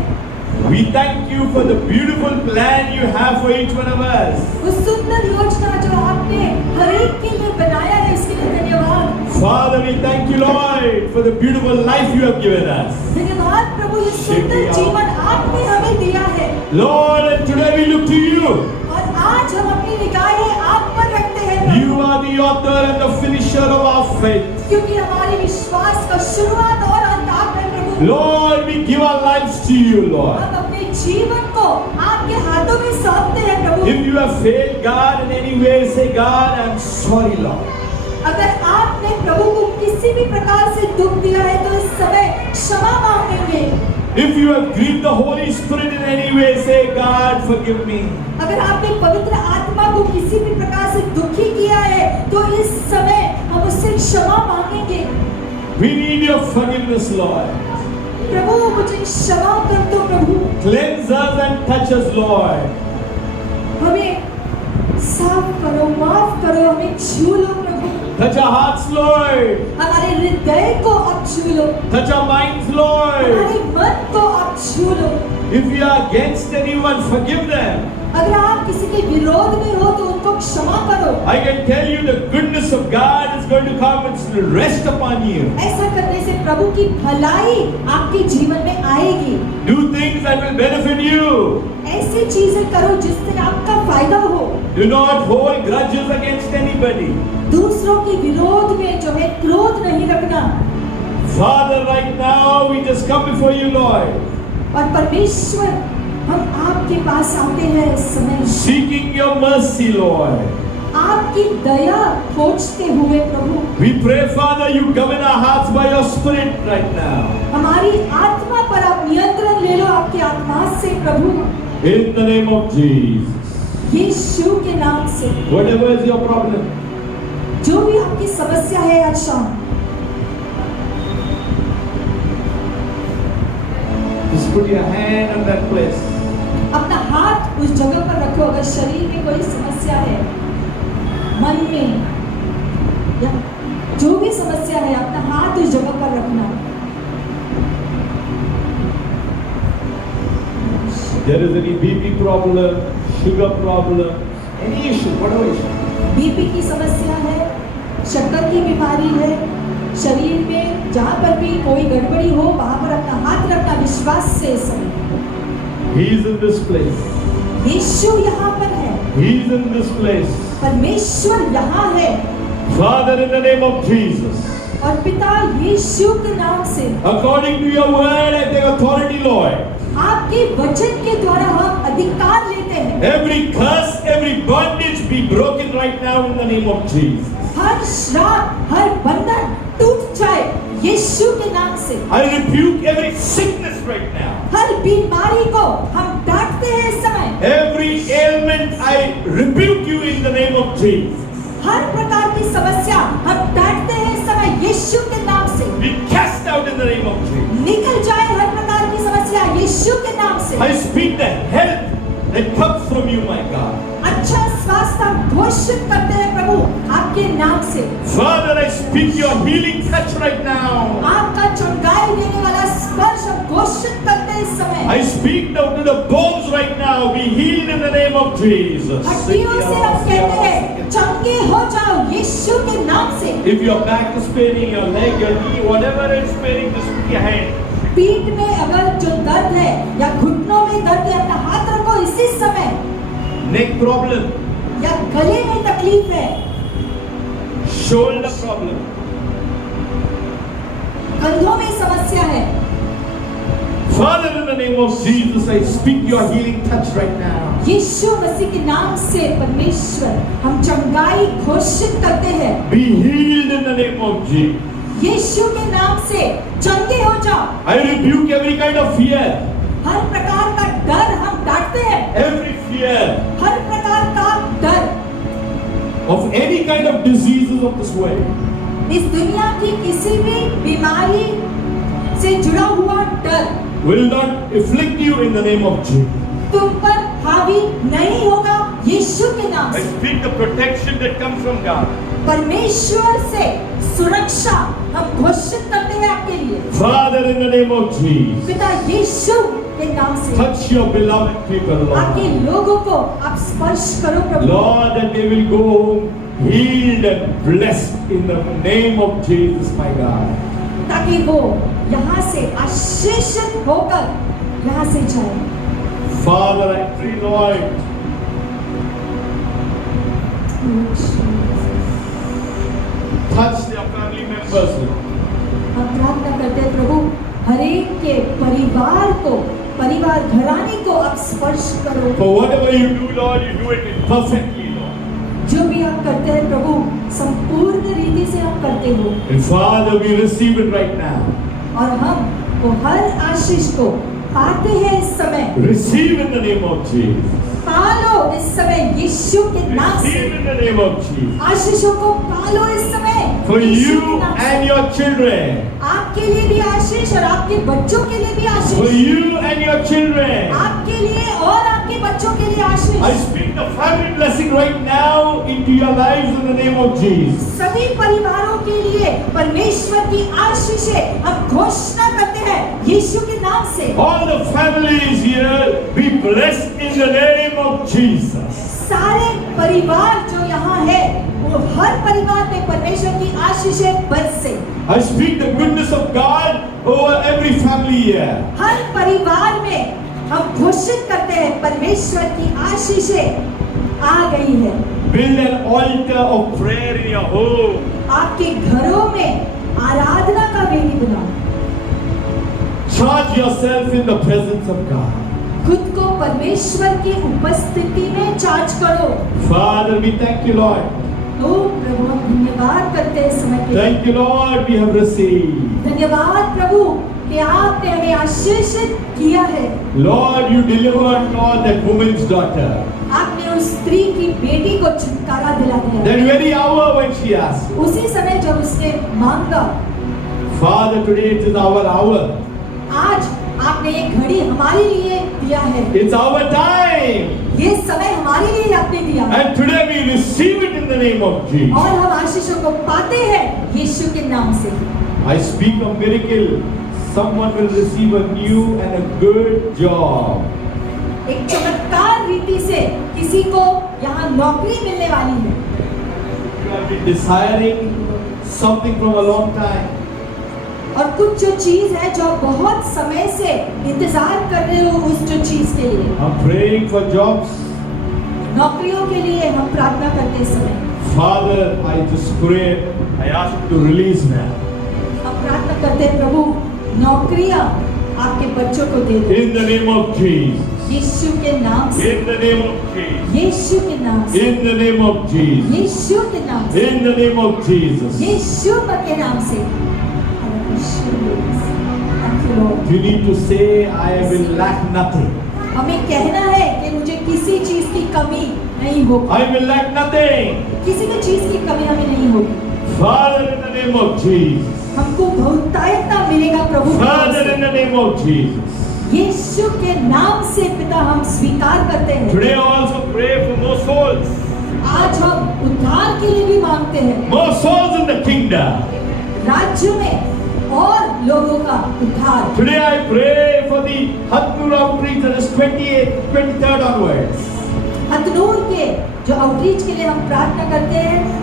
We thank you for the beautiful plan you have for each one of us. उस सुंदर योजना जो आपने हर एक के लिए बनाया है उसके लिए धन्यवाद। Father, we thank you, Lord, for the beautiful life you have given us. धन्यवाद प्रभु, ये सुंदर जीवन आपने हमें दिया है Lord, and today we look to you. और आज हम अपनी निगाहें आप पर रखते हैं प्रभु, You are the author and the finisher of our faith. क्योंकि हमारे विश्वास का शुरुआत और अंत आप है प्रभु। Lord, we give our lives to you, Lord. हम अपने जीवन को आपके हाथों में सौंपते हैं प्रभु। If you have failed God in any way, say, God, I'm sorry, Lord. अगर आपने प्रभु को किसी भी प्रकार से दुख दिया है तो इस समय क्षमा मांगेंगे। If you have grieved the Holy Spirit in any way, say, God, forgive me. अगर आपने पवित्र आत्मा को किसी भी प्रकार से दुखी किया है तो इस समय हम उससे क्षमा मांगेंगे। We need your forgiveness, Lord. प्रभु मुझे क्षमा कर दो प्रभु, Cleanse us and touch us, Lord. हमें साफ करो, माफ करो, हमें छू लो प्रभु, Touch our hearts, Lord. हमारे हृदय को आप छू लो, Touch our minds, Lord. हमारे मन को आप छू लो। If we are against anyone, forgive them. अगर आप किसी के विरोध में हो तो उनको क्षमा करो। I can tell you the goodness of God is going to come and rest upon you. ऐसा करने से प्रभु की भलाई आपके जीवन में आएगी। Do things that will benefit you. ऐसी चीजें करो जिससे आपका फायदा हो। Do not hold grudges against anybody. दूसरों के विरोध में जो है क्रोध नहीं रखना। Father, right now we just come before you, Lord, और परमेश्वर हम आपके पास आते हैं इस समय seeking your mercy, Lord. आपकी दया खोजते हुए प्रभु। We pray, Father, you govern our hearts by your Spirit right now. हमारी आत्मा पर आप नियंत्रण ले लो आपकी आत्मा से प्रभु, In the name of Jesus. यीशु के नाम से। Whatever is your problem, जो भी आपकी समस्या है आज शाम, just put your hand on that place. अपना हाथ उस जगह पर रखो। अगर शरीर में कोई समस्या है, मन में या जो भी समस्या है, अपना हाथ उस जगह पर रखना। There is any BP problem, sugar problem, any issue, whatever issue. BP की समस्या है, शक्कर की बीमारी है, शरीर में जहाँ पर भी कोई गड़बड़ी हो वहाँ पर अपना हाथ रखना विश्वास से। समय He is in this place. यीशु यहाँ पर है, He is in this place. परमेश्वर यहाँ है। Father, in the name of Jesus, और पिता यीशु के नाम से according to your word, I take authority, Lord. आपके वचन के द्वारा हम अधिकार लेते हैं। Every curse, every bondage be broken right now in the name of Jesus. हर श्राप, हर बंधन टूट जाए यीशु के नाम से। I rebuke every sickness right now. हर बीमारी को हम डांटते हैं इस समय। Every ailment, I rebuke you in the name of Jesus. हर प्रकार की समस्या हम डांटते हैं इस समय यीशु के नाम से। Be cast out in the name of Jesus. निकल जाए हर घोषित करते हैं प्रभु आपके नाम से। Father, I speak your healing touch right now. आपका चंगाई देने वाला स्पर्श हम घोषित करते हैं इस समय। I speak now to the bones right now. Be healed in the name of Jesus. हड्डियों से हम कहते हैं चंगे हो जाओ यीशु के नाम से। If your back is paining, your leg, your knee, whatever is paining, just put your hand. पीठ में अगर जो दर्द है या घुटनों में दर्द है अपना हाथ रखो इसी समय। Neck problem, या गले में तकलीफ है, shoulder problem, कंधों में समस्या है, Father, in the name of Jesus, I speak your healing touch right now. यीशु मसीह के नाम से परमेश्वर हम चंगाई घोषित करते हैं। Be healed in the name of Jesus. यीशु के नाम से चंगे हो जाओ। I rebuke every kind of fear, हर प्रकार का डर हम डांटते हैं। every fear हर प्रकार का डर of any kind of diseases of this world इस दुनिया की किसी भी बीमारी से जुड़ा हुआ डर will not afflict you in the name of Jesus. तुम पर हावी नहीं होगा यीशु के नाम I से। speak the protection that comes from God. परमेश्वर से सुरक्षा हम घोषित करते हैं आपके लिए। Father, in the name of Jesus, पिता यीशु के नाम से touch your beloved people, आपके Lord. लोगों को आप स्पर्श करो प्रभु। Lord, that they will go home healed and blessed in the name of Jesus, my God. ताकि वो यहाँ से आशीषित होकर यहाँ से जाए। Father, I pray, Lord, touch their family members. हम प्रार्थना करते हैं प्रभु हर एक के परिवार को, परिवार घराने को आप स्पर्श करो। For whatever you do, Lord, you do it perfectly, Lord. जो भी आप करते हैं प्रभु संपूर्ण रीति से आप करते हो। And Father, we receive it right now. और हम वो हर आशीष को पाते हैं इस समय। Receive in the name of Jesus. पालो इस समय यीशु के नाम से। Receive in the name of Jesus. आशीषों को पालो इस समय For यीशु के you नाम से। and your children. आपके लिए भी आशीष और आपके बच्चों के लिए भी For Ashish. you and your children. आपके लिए और आपके बच्चों के लिए I Ashish. speak the family blessing right now into your lives in the name of Jesus. सभी परिवारों के लिए परमेश्वर की आशीषें हम घोषणा करते हैं यीशु के नाम से। All the families here be blessed in the name of Jesus. सारे परिवार जो यहाँ है वो हर परिवार में परमेश्वर की आशीषें बरसे। I speak the goodness of God over every family here. हर परिवार में हम घोषित करते हैं परमेश्वर की आशीषें आ गई है। Build an altar of prayer in your home. आपके घरों में आराधना का वेदी बनाओ। Charge yourself in the presence of God. खुद को परमेश्वर की उपस्थिति में चार्ज करो। Father, we thank you, Lord. तो प्रभु हम धन्यवाद करते हैं समय के लिए। Thank you, Lord, we have received. धन्यवाद प्रभु कि आपने हमें आशीषित किया है। Lord, you delivered, Lord, that woman's daughter. आपने उस स्त्री की बेटी को छुटकारा दिला दिया। That very hour when she asked. उसी समय जब उसने मांगा, Father, today it is our hour. आज आपने ये घड़ी हमारे लिए दिया है। It's our time. ये समय हमारे लिए आपने दिया। And today we receive it in the name of Jesus. और हम आशीषों को पाते हैं यीशु के नाम से। I speak a miracle. Someone will receive a new and a good job. एक चमत्कार रीति से किसी को यहाँ नौकरी मिलने वाली है। You have been desiring something from a long time. और कुछ जो चीज है जो आप बहुत समय से इंतजार कर रहे हो उस जो चीज के लिए, I'm praying for jobs. नौकरियों के लिए हम प्रार्थना करते समय Father, I just pray. I ask you to release now. हम प्रार्थना करते हैं प्रभु नौकरियां आपके बच्चों को दे दो In the name of Jesus. यीशु के नाम से। In the name of Jesus. यीशु के नाम से। In the name of Jesus. यीशु के नाम से। In the name of Jesus. यीशु के नाम से। Thank you, Lord. You need to say, I will lack nothing. हमें कहना है कि मुझे किसी चीज की कमी नहीं होगी। I will lack nothing. किसी भी चीज की कमी हमें नहीं होगी। Father, in the name of Jesus. हमको बहुतायता मिलेगा प्रभु के नाम Father, से। in the name of Jesus. यीशु के नाम से पिता हम स्वीकार करते हैं। Today I also pray for more souls. आज हम उद्धार के लिए भी मांगते हैं, more souls in the kingdom. राज्य में और लोगों का उद्धार। Today I pray for the Hatnur outreach that is 28th, 23rd onwards. Hatnur के जो आउटरीच के लिए हम प्रार्थना करते हैं,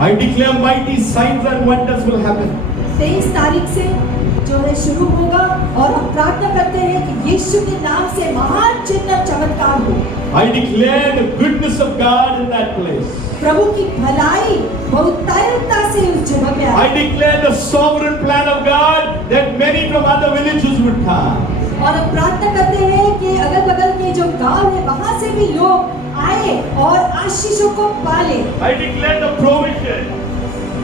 I declare mighty signs and wonders will happen. 23 तारीख से जो है शुरू होगा और हम प्रार्थना करते हैं कि यीशु के नाम से महान चिन्ह चमत्कार हो। I declare the goodness of God in that place. प्रभु की भलाई बहुतायता से उस जगह पे I आए। declare the sovereign plan of God that many from other villages would come. और हम प्रार्थना करते हैं कि अगल बगल के जो गांव है वहां से भी लोग आए और आशीषों को पाले। I declare the provision.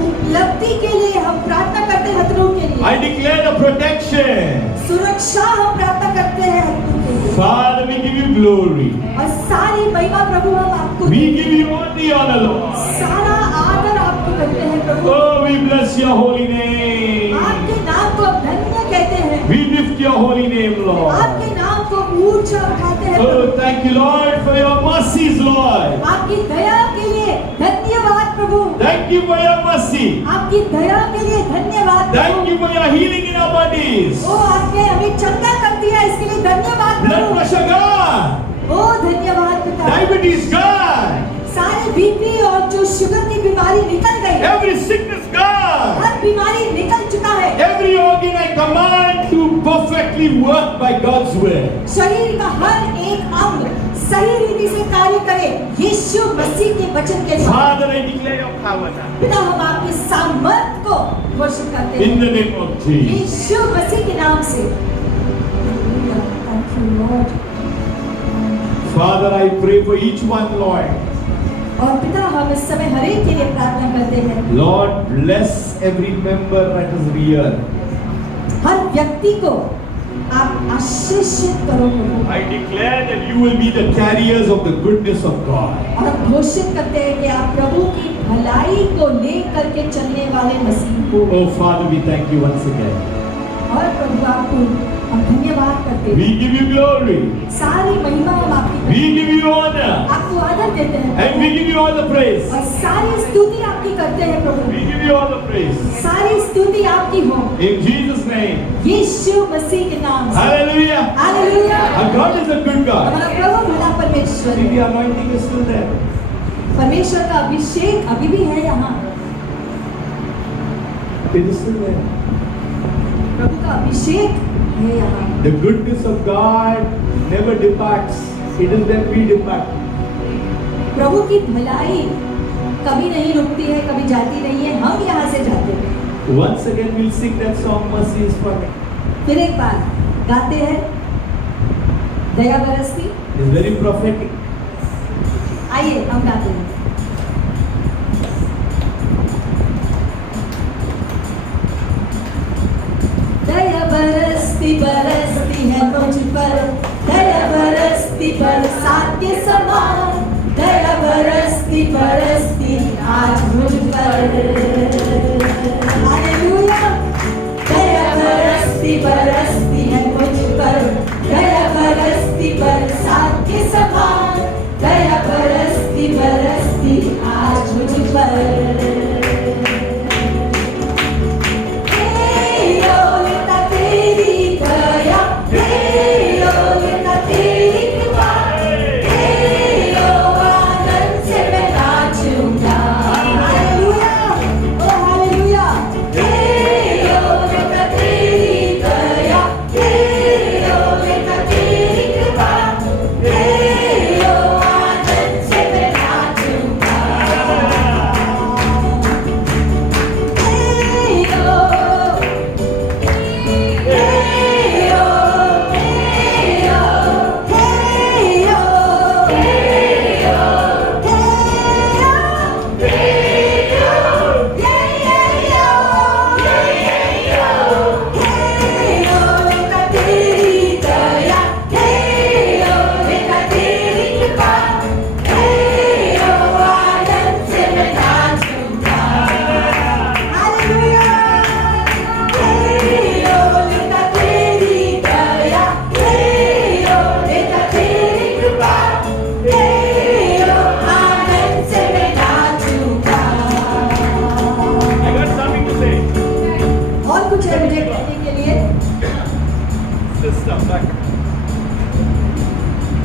उपलब्धि के लिए हम प्रार्थना करते हैं हथनूर के लिए। I declare the protection. सुरक्षा हम प्रार्थना करते हैं हथनूर के लिए। Father, we give you glory. और सारी महिमा प्रभु हम आपको We give you all the honor, Lord. सारा आदर आपको करते हैं प्रभु। Oh, we bless your holy name. आपके नाम को हम धन्य कहते हैं। We lift your holy name, Lord. आपके नाम को ऊंचा उठाते हैं Oh, Prabhu. thank you, Lord, for your mercies, Lord. आपकी दया के लिए धन्यवाद प्रभु। Thank you for your mercy. आपकी दया के लिए धन्यवाद Thank Prabhu. you for your healing in our bodies. ओ आपने हमें चंगा कर दिया, इसके लिए धन्यवाद Blood प्रभु। pressure gone. ओ धन्यवाद पिता। Diabetes gone. सारे बीपी और जो शुगर की बीमारी निकल गई, Every sickness gone. हर बीमारी निकल चुका है। Every organ I command to perfectly work by God's will. शरीर का हर एक अंग सही रीति से कार्य करे यीशु मसीह के वचन के साथ। Father, I declare your power now. पिता हम आपकी सामर्थ को घोषित करते In हैं the name of Jesus. यीशु मसीह के नाम से। Thank you, Lord. Father, I pray for each one, Lord. और पिता हम इस समय हर एक के लिए प्रार्थना करते हैं। Lord, bless every member that is here. हर व्यक्ति को आप आशीषित करो प्रभु। I declare that you will be the carriers of the goodness of God. और हम घोषित करते हैं कि आप प्रभु की भलाई को लेकर के चलने वाले मसीह हो। Oh, Father, we thank you once again. और प्रभु आपको हम धन्यवाद करते We हैं। give you glory. सारी महिमा हम आपकी We करते give you honor. हैं, आपको आदर देते हैं And we give you all the praise. और सारी स्तुति आपकी करते हैं प्रभु। We give you all the praise. सारी स्तुति आपकी हो In Jesus' name. यीशु मसीह के नाम से। Hallelujah. Hallelujah. Our God is a good God. हमारा प्रभु भला परमेश्वर See, the है। anointing is still there. परमेश्वर का अभिषेक अभी भी है यहाँ। It is still there. प्रभु का अभिषेक है यहाँ। The goodness of God never departs. It is when we depart. प्रभु की भलाई कभी नहीं रुकती है, कभी जाती नहीं है, हम यहाँ से जाते हैं। Once again, we'll sing that song, Mercy is for me. फिर एक बार गाते हैं दया बरसती। It's very prophetic. आइए हम गाते हैं। दया बरसती बरसती है मुझ पर, दया बरसती बरसात के समान, दया बरसती बरसती आज मुझ पर। हालेलुया। दया बरसती बरसती है मुझ पर, दया बरसती बरसात के समान, दया बरसती बरसती आज मुझ पर।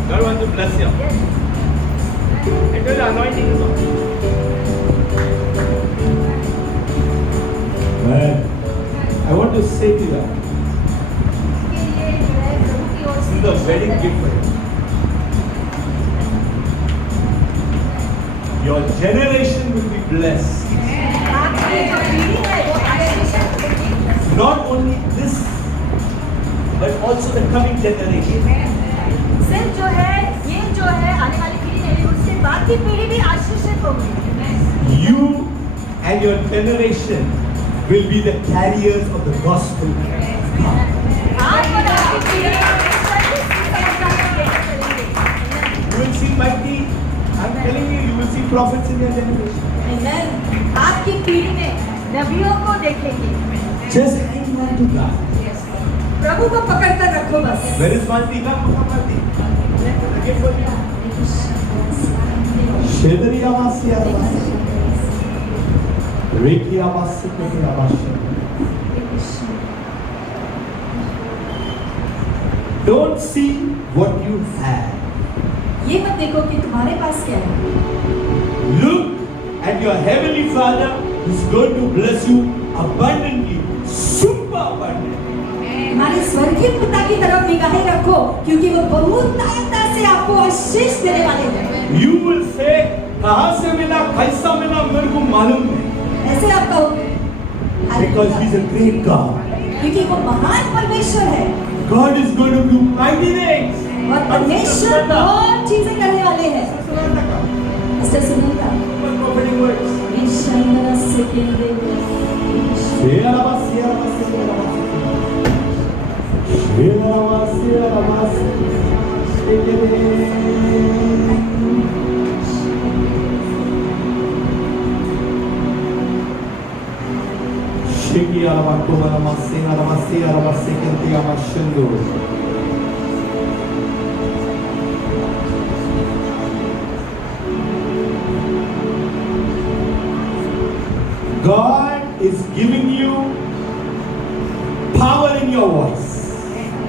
God wants to bless you. And the anointing is on. Man, I want to say to you, this is a wedding gift for you. Your generation will be blessed. Not only this, but also the coming generation. सिर्फ जो है ये जो है आने वाली पीढ़ी नहीं उसके बाद की पीढ़ी भी आशीषित होगी You and your generation will be the carriers of the gospel. आप और आपकी पीढ़ी You will see mighty, I'm telling you, you will see prophets in your generation. Amen. आपकी पीढ़ी में नबियों को देखेंगे Just hang on to God. प्रभु को पकड़कर रखो बस Where is Malti? Come, Malti. The gift for you. Shedri Amasi Amasi. Reki Amasi Reki Amasi. Don't see what you have. ये मत देखो कि तुम्हारे पास क्या है Look at your heavenly Father who's going to bless you abundantly, super abundantly. हमारे स्वर्गीय पिता की तरफ निगाहें रखो क्योंकि वो बहुत दायित्व से आपको आशीष देने वाले हैं You will say, कहाँ से मिला, कैसा मिला, मेरे को मालूम नहीं. ऐसे आप कहोगे Because He's a great God. क्योंकि वो महान परमेश्वर है God is going to do mighty things. और परमेश्वर बहुत चीजें करने वाले हैं मिस्टर सुनीता Prophetic words. ईश्वर से कहते Shela Amasi Amasi Amasi. Shela Amasi Amasi. Shiki Alamako Alamasi Alamasi Alamasi Kanti Amashindo. God is giving you power in your voice.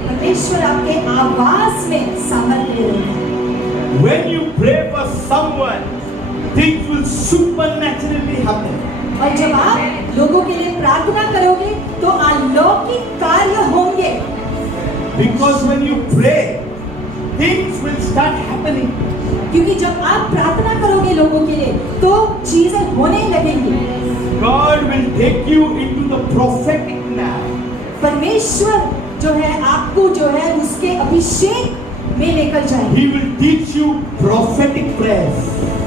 परमेश्वर आपके आवाज में सामर्थ्य दे रहे हैं When you pray for someone, things will supernaturally happen. और जब आप लोगों के लिए प्रार्थना करोगे तो अलौकिक कार्य होंगे Because when you pray, things will start happening. क्योंकि जब आप प्रार्थना करोगे लोगों के लिए तो चीजें होने लगेंगी God will take you into the prophetic now. परमेश्वर जो है आपको जो है उसके अभिषेक में लेकर जाएंगे He will teach you prophetic prayers.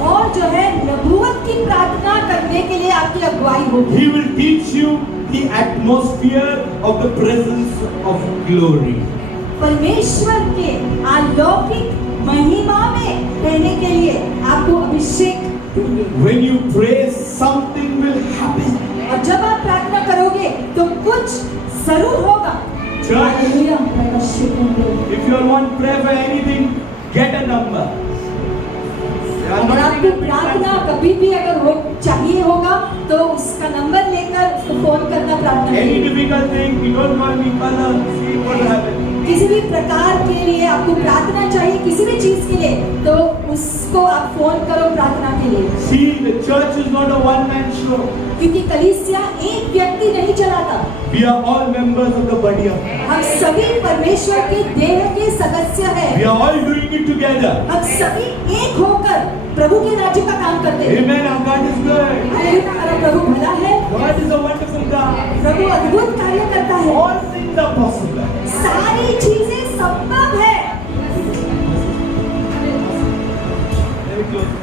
और जो है नबूवत की प्रार्थना करने के लिए आपकी अगुवाई होगी He will teach you the atmosphere of the presence of glory. परमेश्वर के अलौकिक महिमा में रहने के लिए आपको अभिषेक देंगे When you pray, something will happen. और जब आप प्रार्थना करोगे तो कुछ जरूर होगा Church, हालेलुया, प्रकाशित होंगे। if you want prayer for anything, get a number. अगर आपको प्रार्थना कभी भी अगर हो चाहिए होगा तो उसका नंबर लेकर उसको फोन करना प्रार्थना Any करिए। difficult thing, you don't call me, Father, see what will happen. किसी भी प्रकार के लिए आपको प्रार्थना चाहिए किसी भी चीज के लिए तो उसको आप फोन करो प्रार्थना के लिए See, the church is not a one-man show. क्योंकि कलीसिया एक व्यक्ति नहीं चलाता We are all members of the body of Christ. हम सभी परमेश्वर के देह के सदस्य हैं We are all doing it together. हम सभी एक होकर प्रभु के राज्य का काम करते हैं Amen. Our God is good. Hallelujah, हमारा प्रभु भला है God is a wonderful God. प्रभु अद्भुत कार्य करता है All things are possible. सारी चीजें संभव है Very close.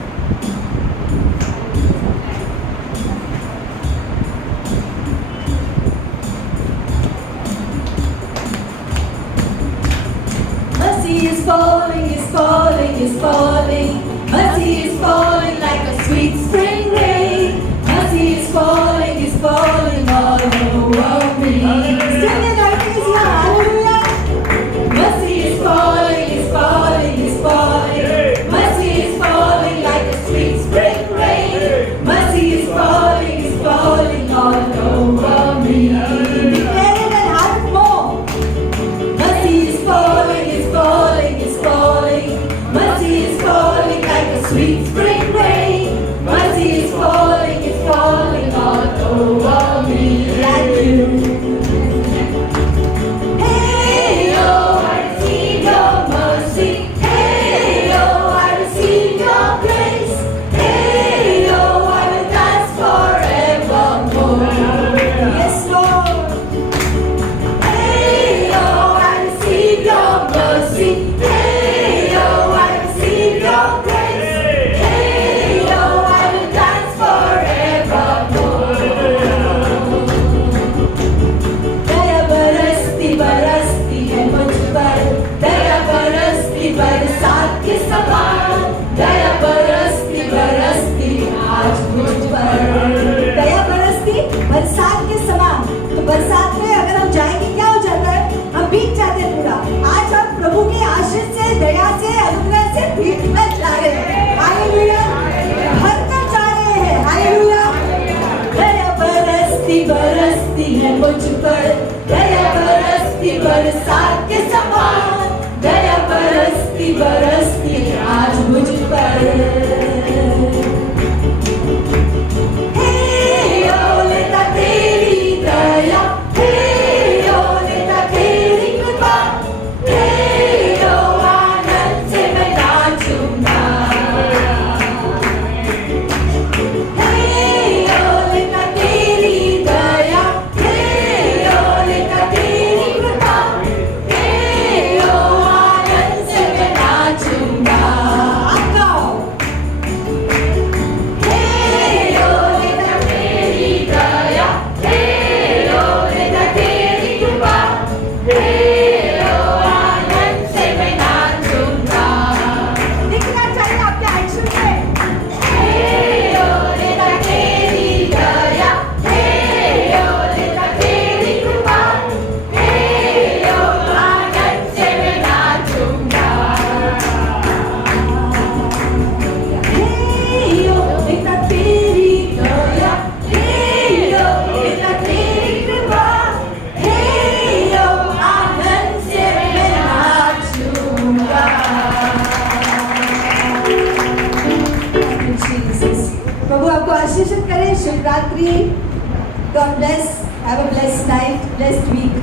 Mercy is falling, is falling, is falling. Mercy is falling like a sweet spring rain. Mercy is falling all over me. Sing it like this, yeah, hallelujah. Mercy is falling, is falling, is falling. Mercy is falling like a sweet spring rain. Mercy is falling all over me. Declare it and have it more. Mercy is falling. बरसती आज मुझ पर। हे ओ लेता तेरी दया, हे ओ लेता तेरी कृपा, हे ओ आनंद से मैं नाचूंगा। हे ओ लेता तेरी दया, हे ओ लेता तेरी कृपा, हे ओ आनंद से मैं नाचूंगा। आप गाओ। हे ओ लेता तेरी दया, हे ओ लेता तेरी कृपा, हे ओ आनंद से मैं नाचूंगा। दिखना चाहिए आपके एक्शन में। हे ओ लेता तेरी दया, हे ओ लेता तेरी कृपा, हे ओ आनंद से मैं नाचूंगा। हे ओ लेता तेरी दया, हे ओ लेता तेरी कृपा, हे ओ आनंद से मैं नाचूंगा। Thank you, Jesus. प्रभु आपको आशीषित करे। Shivratri. God bless. Have a blessed night, blessed week.